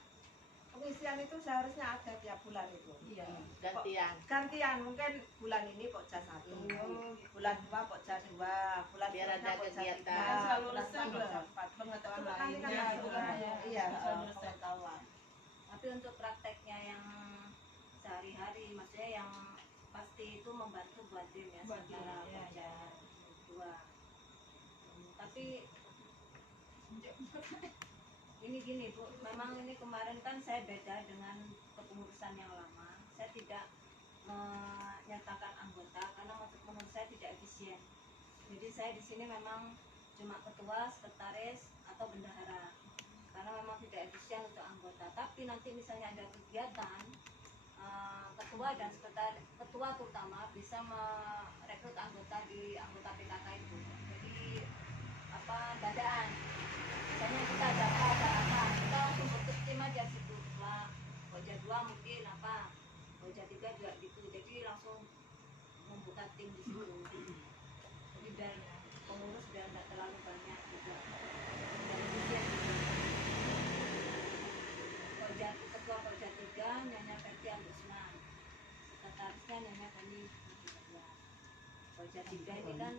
pengisian itu seharusnya ada tiap bulan itu. iya. Gantian mungkin bulan ini Pokja 1, bulan 2 Pokja 2, bulan Biar ada berikutnya Pokja kegiatan. 3, Selalu bulan resep 4 Pokja loh. 4. Pengetahuan Nanti kan lainnya ada gitu juga, kan. iya, Selalu resep. pengetahuan. Tapi untuk prakteknya yang sehari-hari, maksudnya yang pasti itu membantu Bu Adem ya, sementara Pokja 2. Tapi ini gini Bu, memang ini kemarin kan saya beda dengan kepengurusan yang lama. Saya tidak menyatakan anggota karena menurut saya tidak efisien. Jadi saya di sini memang cuma ketua, sekretaris atau bendahara. Karena memang tidak efisien untuk anggota. Tapi nanti misalnya ada kegiatan, ketua dan sekretaris, ketua terutama bisa merekrut anggota di anggota PKK itu. Jadi apa dadaan. Misalnya kita ada apa, mungkin apa Koja 3 juga gitu, jadi langsung membuka tim di situ. Jadi biar pengurus biar tidak terlalu banyak juga. Dan ujian juga. Ketua Koja 3 Nyonya Ferti Agusman, sekretarisnya Nyonya Feni. Koja 3 ini kan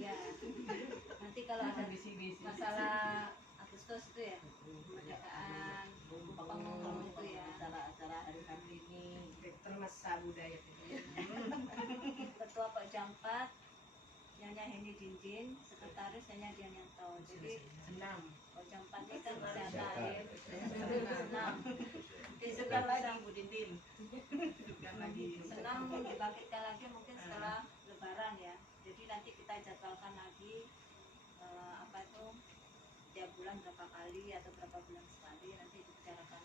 ya, nanti kalau ada masalah Agustus itu ya, kemerdekaan, pengumuman itu ya, acara-acara hari Kartini, termasa budaya. Ketua Koja 4 Nyonya Heni Dindin, sekretaris Nyonya Dian Yanto. Jadi Senam. Koja 4 ini kan senam. Hidupkan lagi Bu Dindin. Hidupkan lagi. Senam dibangkitkan lagi mungkin setelah Lebaran ya. Jadi nanti kita jadwalkan lagi apa itu tiap bulan berapa kali atau berapa bulan sekali, nanti dibicarakan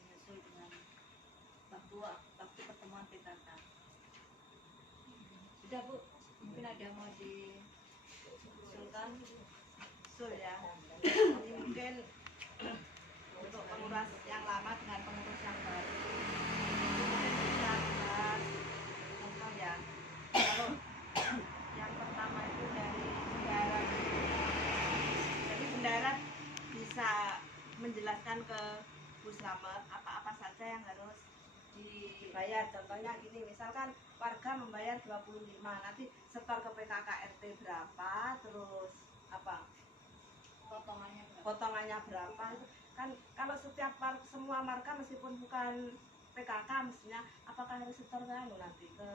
menyusul dengan waktu pertemuan PKK. Sudah Bu, mungkin ada yang mau diusulkan? Usul ya. Ini mungkin untuk pengurus yang lama dengan pengurus yang baru itu mungkin bisa bahas contoh ya. Kalau yang pertama itu dari bendara, jadi bendara bisa menjelaskan ke Bu Slamet apa-apa saja yang harus dibayar. Contohnya gini, misalkan warga membayar 25, nanti setor ke PKK RT berapa, terus apa potongannya berapa, itu kan kalau setiap semua marga meskipun bukan PKK mestinya apakah harus setor ke nanti ke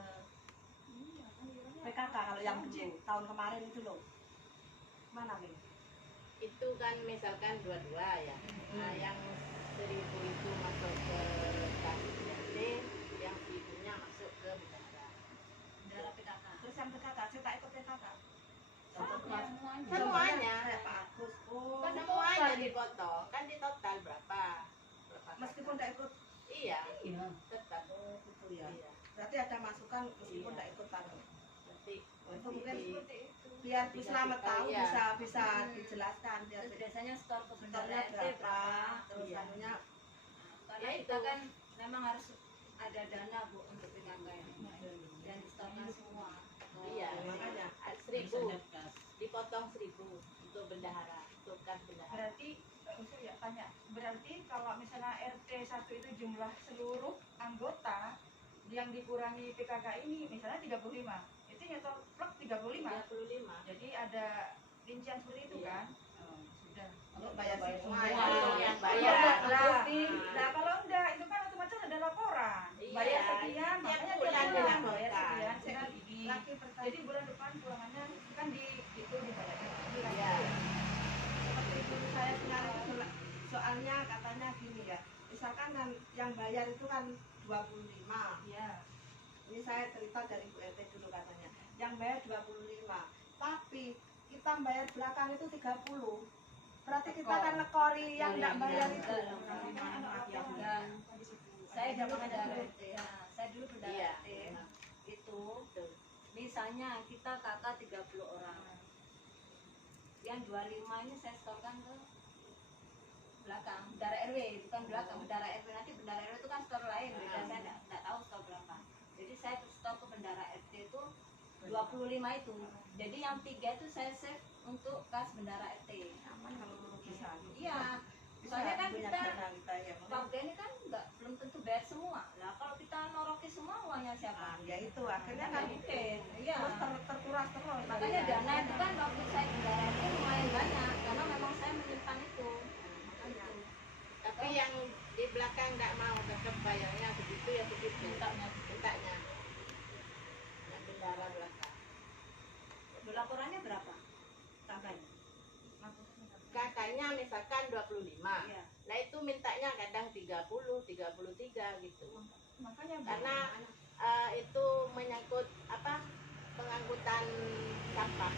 PKK kalau yang dulu tahun kemarin itu loh, mana Min? Itu kan misalkan dua-dua ya. Nah, yang 1.000 itu masuk ke KPRT, yang 1.000-nya masuk ke bendara. Bendara PKK. Terus yang PKK, saya tak ikut PKK. Semuanya. Kayak Pak Agus, oh, Kan semuanya dipotong, kan di total berapa? meskipun tidak ikut, Iya, tetap. gitu ya. Iya. Berarti ada masukan meskipun tidak ikut tadi. Nanti Itu mungkin biar Bu Slamet tahu, Iya. bisa dijelaskan biar Terus biasanya setor ke bendara setornya RT berapa, berapa? terus Iya. anunya Karena Ya, kita itu. kan memang harus ada dana Bu untuk PKK ini dan disetorkan semua. Iya, makanya 1.000 dipotong 1.000 untuk bendahara, untuk kas bendahara. Berarti usul ya tanya. Berarti kalau misalnya RT 1 itu jumlah seluruh anggota yang dikurangi PKK ini misalnya 35, itu nyetor plek 35. 35. Jadi ada rincian seperti itu kan? Sudah. untuk bayar semua semua. ya. Yang Iya, bayar. nah kalau enggak itu kan otomatis ada laporan. Iya. Bayar sekian, Tiap makanya bulan tiap bulan dilaporkan. bayar sekian, sudah gigi. Laki pertanyaan. Jadi bulan depan kurangannya kan di itu dibayarkan lagi kan? Iya. Seperti guru saya sekarang itu soalnya katanya gini ya, misalkan kan yang bayar itu kan 25. Iya. Ini saya cerita dari Bu RT dulu katanya, yang bayar 25, tapi kita bayar belakang itu 30. Berarti kita kan nekori yang tidak bayar itu. Enggak. Saya dulu bendara RT. Nah, saya dulu bendara Iya. RT. Itu misalnya kita kakak 30 orang. Yang 25 ini saya setorkan ke belakang, bendara RW, bukan belakang, bendara RW. Nanti bendara RW itu kan setor lain, beda, saya enggak tahu setor berapa. Jadi saya setor ke bendara RT itu 25 itu. Jadi yang 3 itu saya save untuk kas bendara RT. Aman kalau bisa. Iya. Bisa Soalnya kan punya kita dana kita ya. warga ini kan belum tentu bayar semua. Nah kalau kita noroki semua uangnya siapa? Nah, ya itu akhirnya kan mungkin. Iya. terus terkuras terus. Makanya dana itu kan waktu saya bendara itu lumayan banyak karena memang saya menyimpan itu. Makanya. Tapi yang di belakang tidak mau tetap bayarnya segitu ya segitu. Mintanya. Yang bendara belakang. Laporannya berapa? Kakaknya? Kakaknya misalkan 25. Iya. Nah itu mintanya kadang 30, 33 gitu. Makanya Karena itu menyangkut apa pengangkutan sampah.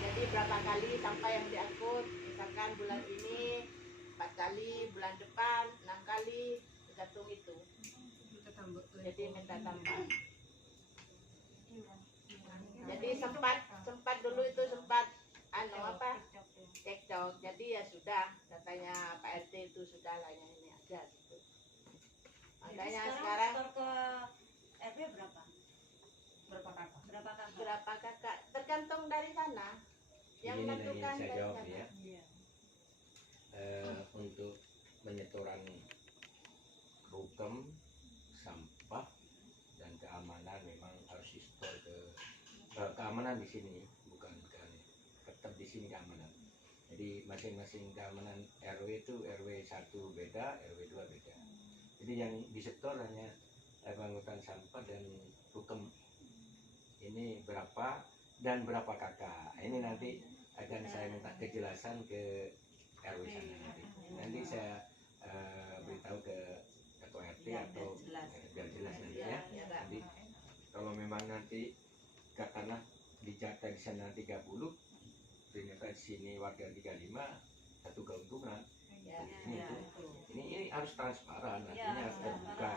Jadi berapa kali sampah yang diangkut, misalkan bulan ini 4 kali, bulan depan 6 kali, tergantung itu. Jadi minta tambah. Jadi sempat dulu itu sempat cekcok. Jadi ya Sampaikan saya dari jawab sana. ya. Untuk penyetoran rukem, sampah dan keamanan memang harus disetor ke keamanan di sini, bukan kan tetap di sini keamanan. Jadi masing-masing keamanan RW itu RW 1 beda, RW 2 beda. Jadi yang disetor hanya pengangkutan sampah dan rukem. Ini berapa dan berapa kakak. Ini nanti akan saya minta kejelasan ke RW sana nanti. Nanti saya beritahu ke ketua RT atau biar jelas nanti ya. Nanti kalau memang nanti katakanlah dijata di sana 30, ternyata di sini warga 35, satu keuntungan. Ini harus transparan, artinya harus terbuka.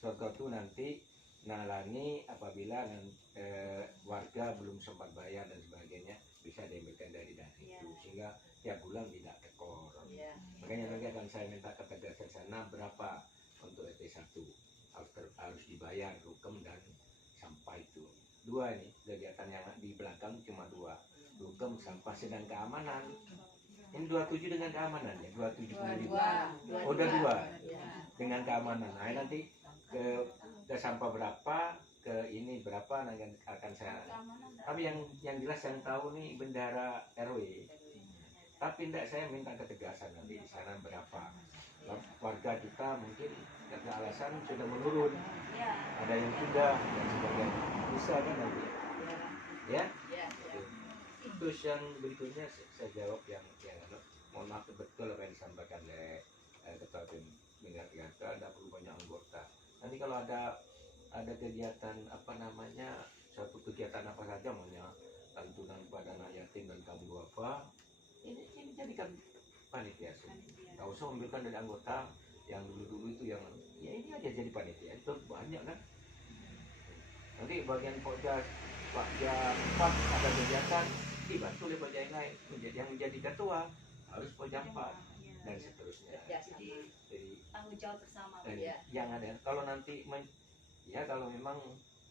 Suatu nanti nalani apabila warga belum sempat bayar dan sebagainya bisa diambilkan dari itu, sehingga tiap bulan tidak tekor. Makanya nanti akan saya minta ketegasan sana berapa untuk RT 1 harus dibayar rukem dan sampah itu. 2 ini kegiatan yang di belakang cuma 2, rukem, sampah, sedang keamanan. Ini 27 dengan keamanan ya, 275. Oh, udah 2 dengan keamanan. Nah, nanti ke sampah berapa, ke ini berapa nanti akan saya. Tapi yang jelas yang tahu nih bendara RW. Tapi tidak, saya minta ketegasan nanti di sana berapa. Warga kita mungkin karena alasan sudah menurun, ada yang sudah dan sebagainya. Bisa kan nanti? Ya? Terus yang berikutnya saya jawab yang mohon maaf betul apa yang disampaikan oleh ketua pimpinan PKK, tidak perlu banyak anggota. Nanti kalau ada kegiatan apa namanya, suatu kegiatan apa saja maunya santunan pada anak yatim dan kaum duafa, ini jadikan panitia sendiri. Nggak usah ambilkan dari anggota yang dulu itu yang ya ini aja jadi panitia itu banyak kan. Nanti bagian Pokja 4 ada kegiatan dibantu oleh Pokja yang lain, yang menjadi ketua harus Pokja 4 dan seterusnya. Jadi tanggung jawab bersama. Yang ada kalau nanti kalau memang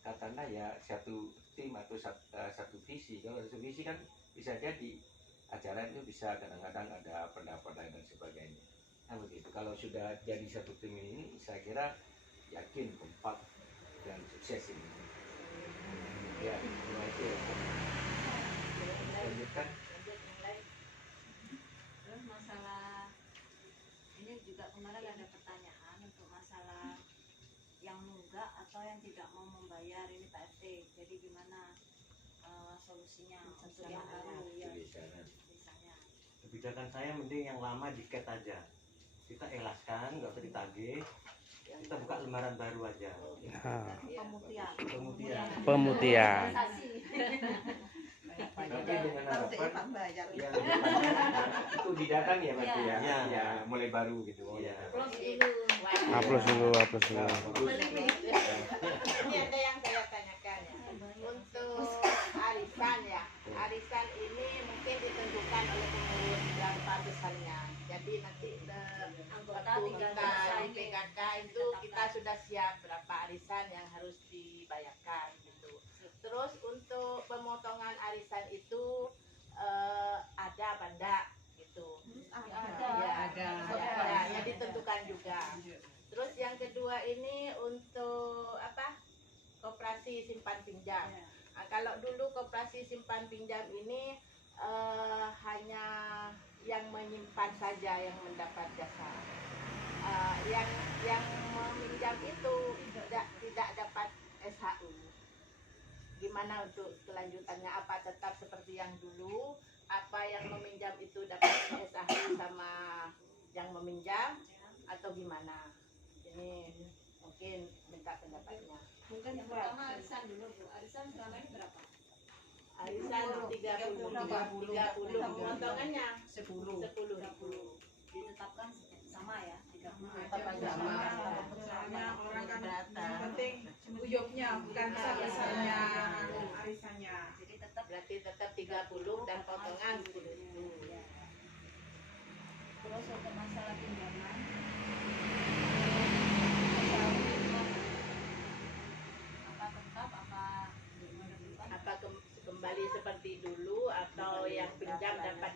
katanya ya satu tim atau satu visi. Kalau satu visi kan bisa jadi acara itu bisa kadang-kadang ada pendapat dan sebagainya. Nah begitu. Kalau sudah jadi satu tim ini, saya kira yakin kompak dan sukses ini. Ya, itu. Lanjutkan. Terus masalah ini juga kemarin ada pertanyaan untuk masalah yang nunggak atau yang tidak mau membayar ini Pak RT. Jadi gimana solusinya untuk yang baru ya? Misalnya. Kebijakan saya mending yang lama diket aja. Kita ikhlaskan, nggak usah ditagih. Kita buka lembaran baru aja. Pemutihan. Tapi dengan harapan yang itu didatang ya Mas ya. Ya, mulai baru gitu. Hapus dulu. Ini ada yang saya tanyakan ya. Untuk arisan ya, arisan ini mungkin ditentukan oleh pengurus berapa besarnya. Jadi nanti Anggota PKK itu kita sudah siap berapa arisan yang harus dibayarkan gitu. Terus untuk pemotongan arisan itu ada apa enggak gitu. Ada. Ya ditentukan juga. Terus yang kedua ini untuk apa? Koperasi simpan pinjam. Nah, kalau dulu koperasi simpan pinjam ini hanya yang menyimpan saja yang mendapat jasa. Yang meminjam itu tidak dapat SHU. Gimana untuk kelanjutannya? Apa tetap seperti yang dulu? Apa yang meminjam itu dapat SHU sama yang meminjam atau gimana? Ini mungkin minta pendapatnya. Mungkin yang pertama arisan dulu Bu. Arisan selama ini berapa? Arisan 30. Potongannya 10.000. Ditetapkan sama ya, 30. Soalnya orang kan yang penting uyuknya bukan besar-besarnya arisannya. Jadi tetap Berarti tetap 30 dan potongan 10.000. Terus untuk masalah pinjaman apa tetap apa Apa kembali seperti dulu atau yang pinjam dapat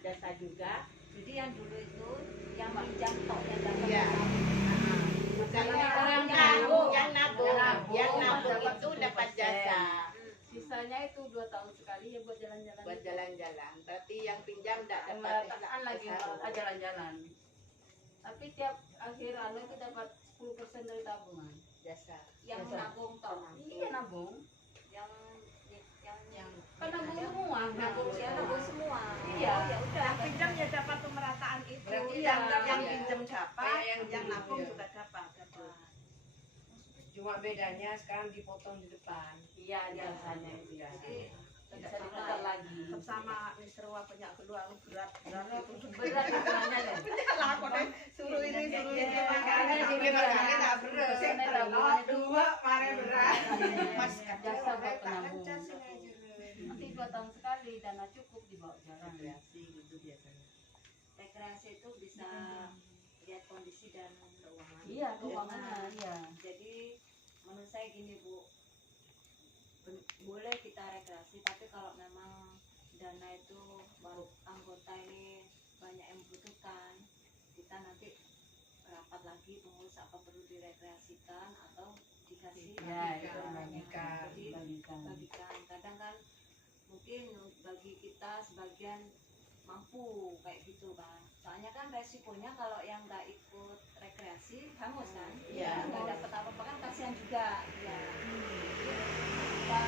pemerataan lagi jalan-jalan. Tapi tiap akhir itu dapat 10% dari tabungan. Jasa. Yang nabung toh. Iya nabung. Yang Kan nabung semua. nabung semua. Iya. Ya udah. Yang pinjam ya dapat pemerataan itu. Berarti yang iya. pinjam dapat, Yang yang nabung iya. juga dapat. Cuma bedanya sekarang dipotong di depan. Iya jasanya itu ya. Jadi Bisa diputar lagi. Sama Misruwa punya keluar berat itu. Berat istilahnya deh. Lah kok deh suruh ini suruh ini Makanya makanya sih makanya tak beres. Dua mare berat. Mas jasa buat penabung. Nanti 2 tahun sekali dana cukup dibawa jalan. Rekreasi gitu biasanya. rekreasi itu bisa lihat kondisi dan keuangan. Iya keuangan iya. Jadi menurut saya gini Bu, boleh kita rekreasi, tapi kalau memang dana itu baru anggota ini banyak yang membutuhkan, kita nanti rapat lagi pengurus apa perlu direkreasikan atau dikasih Ya itu bagikan. Jadi bagikan. Kadang kan mungkin bagi kita sebagian mampu kayak gitu kan. Soalnya kan resikonya kalau yang nggak ikut rekreasi hangus kan. Iya. Nggak dapat apa-apa kan kasihan juga. Ya. Kita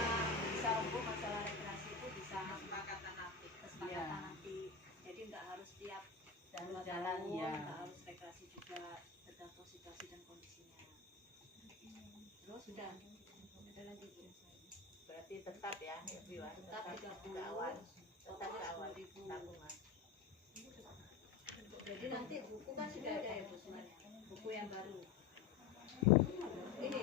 bisa rembuk masalah rekreasi itu bisa kesepakatan nanti. Jadi nggak harus tiap jalan tahun, ya. nggak harus rekreasi juga, tergantung situasi dan kondisinya. Terus sudah ada lagi Bu. Berarti tetap ya, everyone. Tetap 30 kawan. Tetap pokoknya kawan. 10.000. Tabungan. Jadi nanti buku kan sudah ada ya Bu sebenarnya, buku yang baru. Ini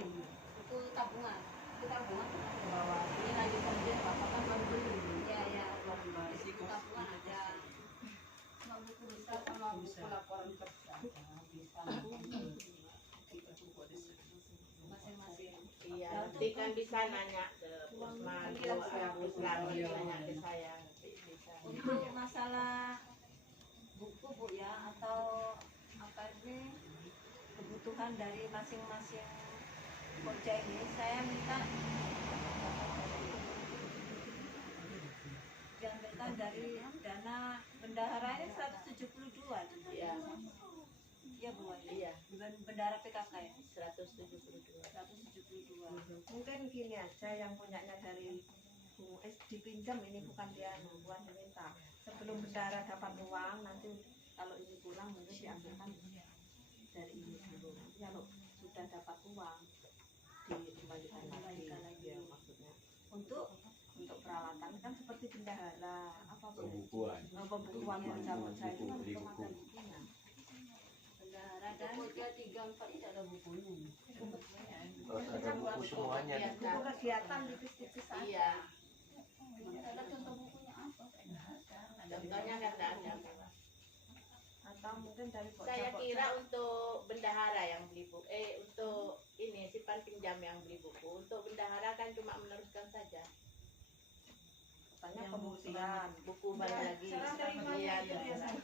buku tabungan. Itu tabungan kita ke bawah. Ini lagi kerja apa kan baru beli. Ya, buku tabungan ada. Sama buku bisa sama buku laporan kerja. Bisa. Masing-masing. Iya, nanti kan bisa nanya ke Pusman, ke Puslan, nanya ke saya. Nanti bisa. Untuk masalah buku Bu ya, atau apa ini kebutuhan dari masing-masing pokja ini, saya minta diambilkan dari dana bendahara ini 172. Iya. Iya Bu. Iya. Bendahara PKK ya. 172. 172. Mungkin gini aja yang punyanya dari Bung S dipinjam ini bukan dia bukan diminta. Sebelum bendara dapat uang nanti kalau ini pulang mungkin diambilkan dari ini dulu. Nanti kalau sudah dapat uang dikembalikan lagi. Ya, maksudnya Untuk peralatan kan seperti bendahara apa Pembukuan. pembukuan pokja-pokja itu kan belum ada bukunya. bendahara dan Pokja 3, 4 tidak ada bukunya. Harus ada buku semuanya. Buku kegiatan tipis-tipis saja. Iya. Ada contoh bukunya apa? Contohnya kan tidak ada. Atau mungkin dari Saya pokja-pokja. kira untuk bendahara yang beli buku, untuk ini simpan pinjam yang beli buku, untuk bendahara kan cuma meneruskan saja. Katanya pembuktian. Buku baru lagi. Serah terimanya Iya, itu biasanya.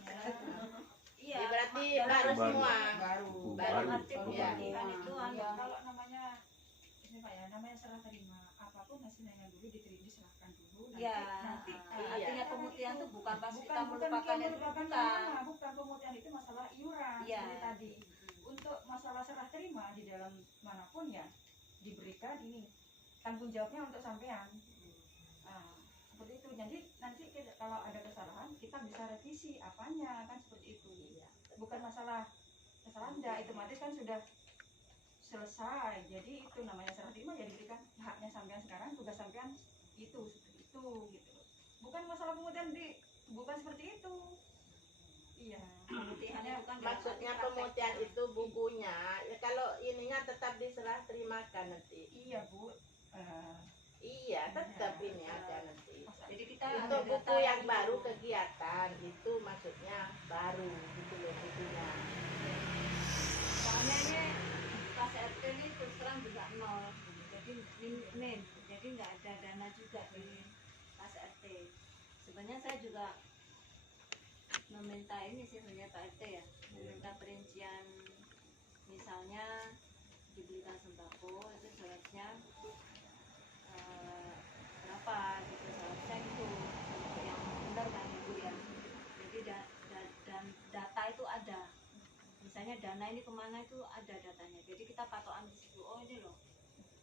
iya. Ya, berarti dalam baru arti- semua. Baru. Baru. arti Iya. pembuktian itu Iya. Kalau namanya ini Pak ya, namanya serah terima. Apapun hasilnya dulu diserahkan dulu. ya Nanti artinya pembuktian itu bukan pas kita bukan melupakan yang melupakan bukan. nama, bukan pemutihan itu masalah iuran Iya. seperti tadi. Untuk masalah serah terima di dalam manapun ya diberikan ini tanggung jawabnya untuk sampean. Nah, seperti itu. Jadi nanti kalau ada kesalahan kita bisa revisi apanya kan seperti itu. Bukan masalah kesalahan enggak, otomatis kan sudah selesai. Jadi itu namanya serah terima ya diberikan haknya sampean sekarang, tugas sampean itu seperti itu gitu. Bukan masalah pemutihan bukan seperti itu. Iya. Pembuktian itu kan dalam Maksudnya arti praktek. pemutihan itu bukunya, ya kalau ininya tetap diserah terimakan nanti. Iya Bu. Iya, tetap ini ada nanti. Jadi kita Untuk ada buku data yang di baru buku. kegiatan itu maksudnya baru gitu loh bukunya. Soalnya ini pas RT ini terus terang juga nol, jadi min, jadi nggak ada dana juga di pas RT. Sebenarnya saya juga meminta ini sih sebenarnya Pak RT ya, meminta perincian, misalnya dibelikan sembako itu seharusnya berapa gitu, seharusnya itu untuk yang benar kan Ibu ya. Jadi Jadi dan data itu ada. Misalnya dana ini kemana itu ada datanya. Jadi kita patokan di situ. Oh ini loh,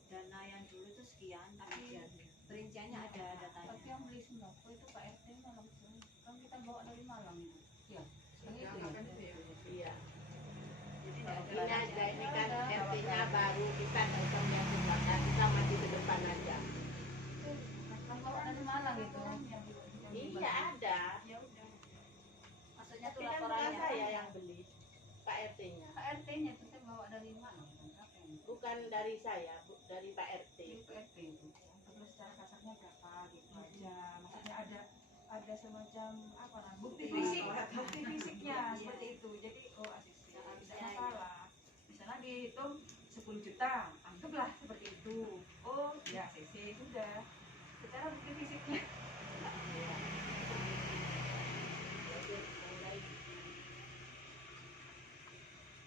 dana yang dulu itu sekian, tapi perinciannya ada datanya. Tapi yang beli sembako itu Pak RT nya langsung, kan kita bawa dari Malang. Iya. Iya. Jadi Ini nggak ada aja, ini kan RT-nya baru, kita nggak usah melihat ke belakang, kita maju ke depan aja. Kan bawa dari Malang itu. Iya ada. Ya udah. maksudnya tuh Tapi kan bukan laporannya. saya yang beli, Pak RT-nya. Pak RT nya itu saya bawa dari Malang. Bukan dari saya, dari Pak RT. Ini Pak RT itu. Terus secara kasarnya berapa gitu aja. Maksudnya ada semacam apa namanya? Bukti fisiknya seperti itu. Jadi asik sih, tidak masalah. Misalnya dihitung 10 juta, anggaplah seperti itu. Oh, ya CC sudah. Secara bukti fisiknya.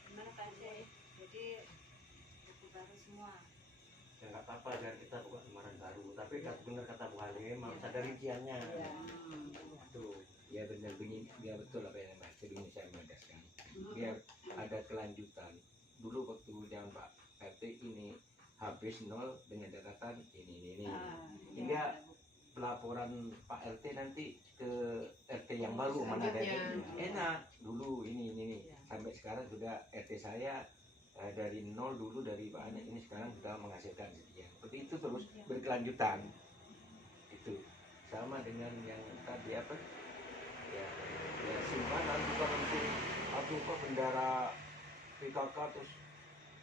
Gimana Pak RT? Jadi buku baru semua. Ya nggak apa-apa, biar kita buka lembaran baru. Tapi benar kata Bu Halim, harus ada rinciannya. Tuh, ya benar begini, ya betul apa yang Mas. Jadi ini saya menegaskan. Biar ada kelanjutan. Dulu waktu zaman Pak RT ini habis nol dengan catatan ini. Hingga pelaporan Pak RT nanti ke RT yang baru mana ada enak dulu ini sampai sekarang sudah RT saya dari nol dulu dari banyak ini sekarang sudah menghasilkan sekian. Seperti itu terus berkelanjutan. Itu sama dengan yang tadi apa ya simpanan bukan langsung aduh kok bendara PKK terus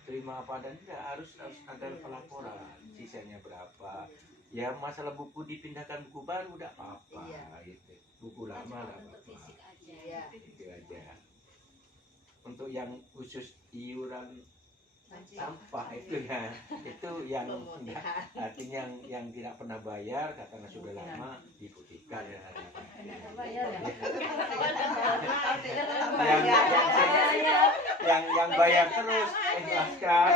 terima apa dan tidak harus ada pelaporan sisanya berapa. Ya masalah buku dipindahkan buku baru udah apa-apa gitu. Buku lama Cuma udah untuk apa-apa. fisik aja. Iya. Itu aja. Untuk yang khusus iuran sampah itu ya itu yang enggak, artinya yang tidak pernah bayar karena sudah lama diputihkan ya. Yang bayar terus ikhlaskan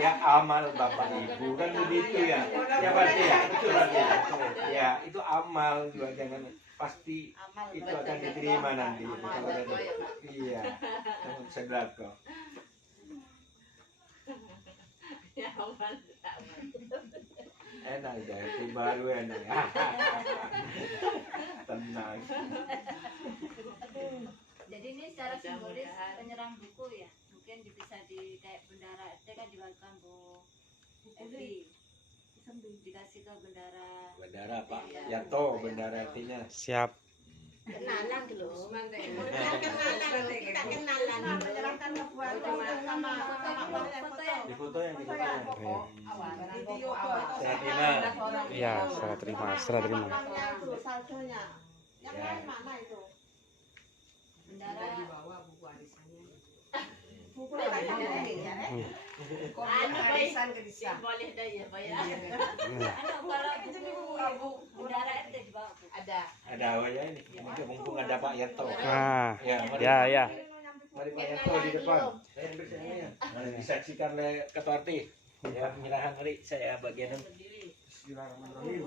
ya amal Bapak Ibu kan begitu ya. Ya berarti ya betul berarti. Ya itu amal juga jangan pasti itu akan diterima nanti. Kalau ada iya sedekah. Ya aman. Enak ya, itu baru enak. Tenang. Jadi ini secara simbolis penyerang buku ya. Mungkin bisa di kayak bendara RT kan dilakukan Bu Evi. Dikasih ke bendara. Bendara Pak Yanto, bendara artinya. Siap. Kenalan dulu. Kenalan kita kenalan. Menyerahkan ke Bu Anto sama Foto yang Di foto yang di foto yang. video Saya terima. Iya, serah terima. itu saldonya. Yang Ya. lain mana itu? bendara Buku lainnya ya. Arisan ke desa. Boleh dah ya, Pak ya. kalau bendara RT dibawa Bu. Ada. Ada awalnya ini. Mumpung ada Pak Yanto. Nah, Ya, mari. ya. Mari Pak Yanto di depan. Saya ambil saya ini ya. Mari disaksikan oleh Ketua RT. Ya, penyerahan mari saya bagian Berdiri. Bismillahirrahmanirrahim.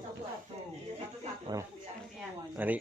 Satu-satu. Mari.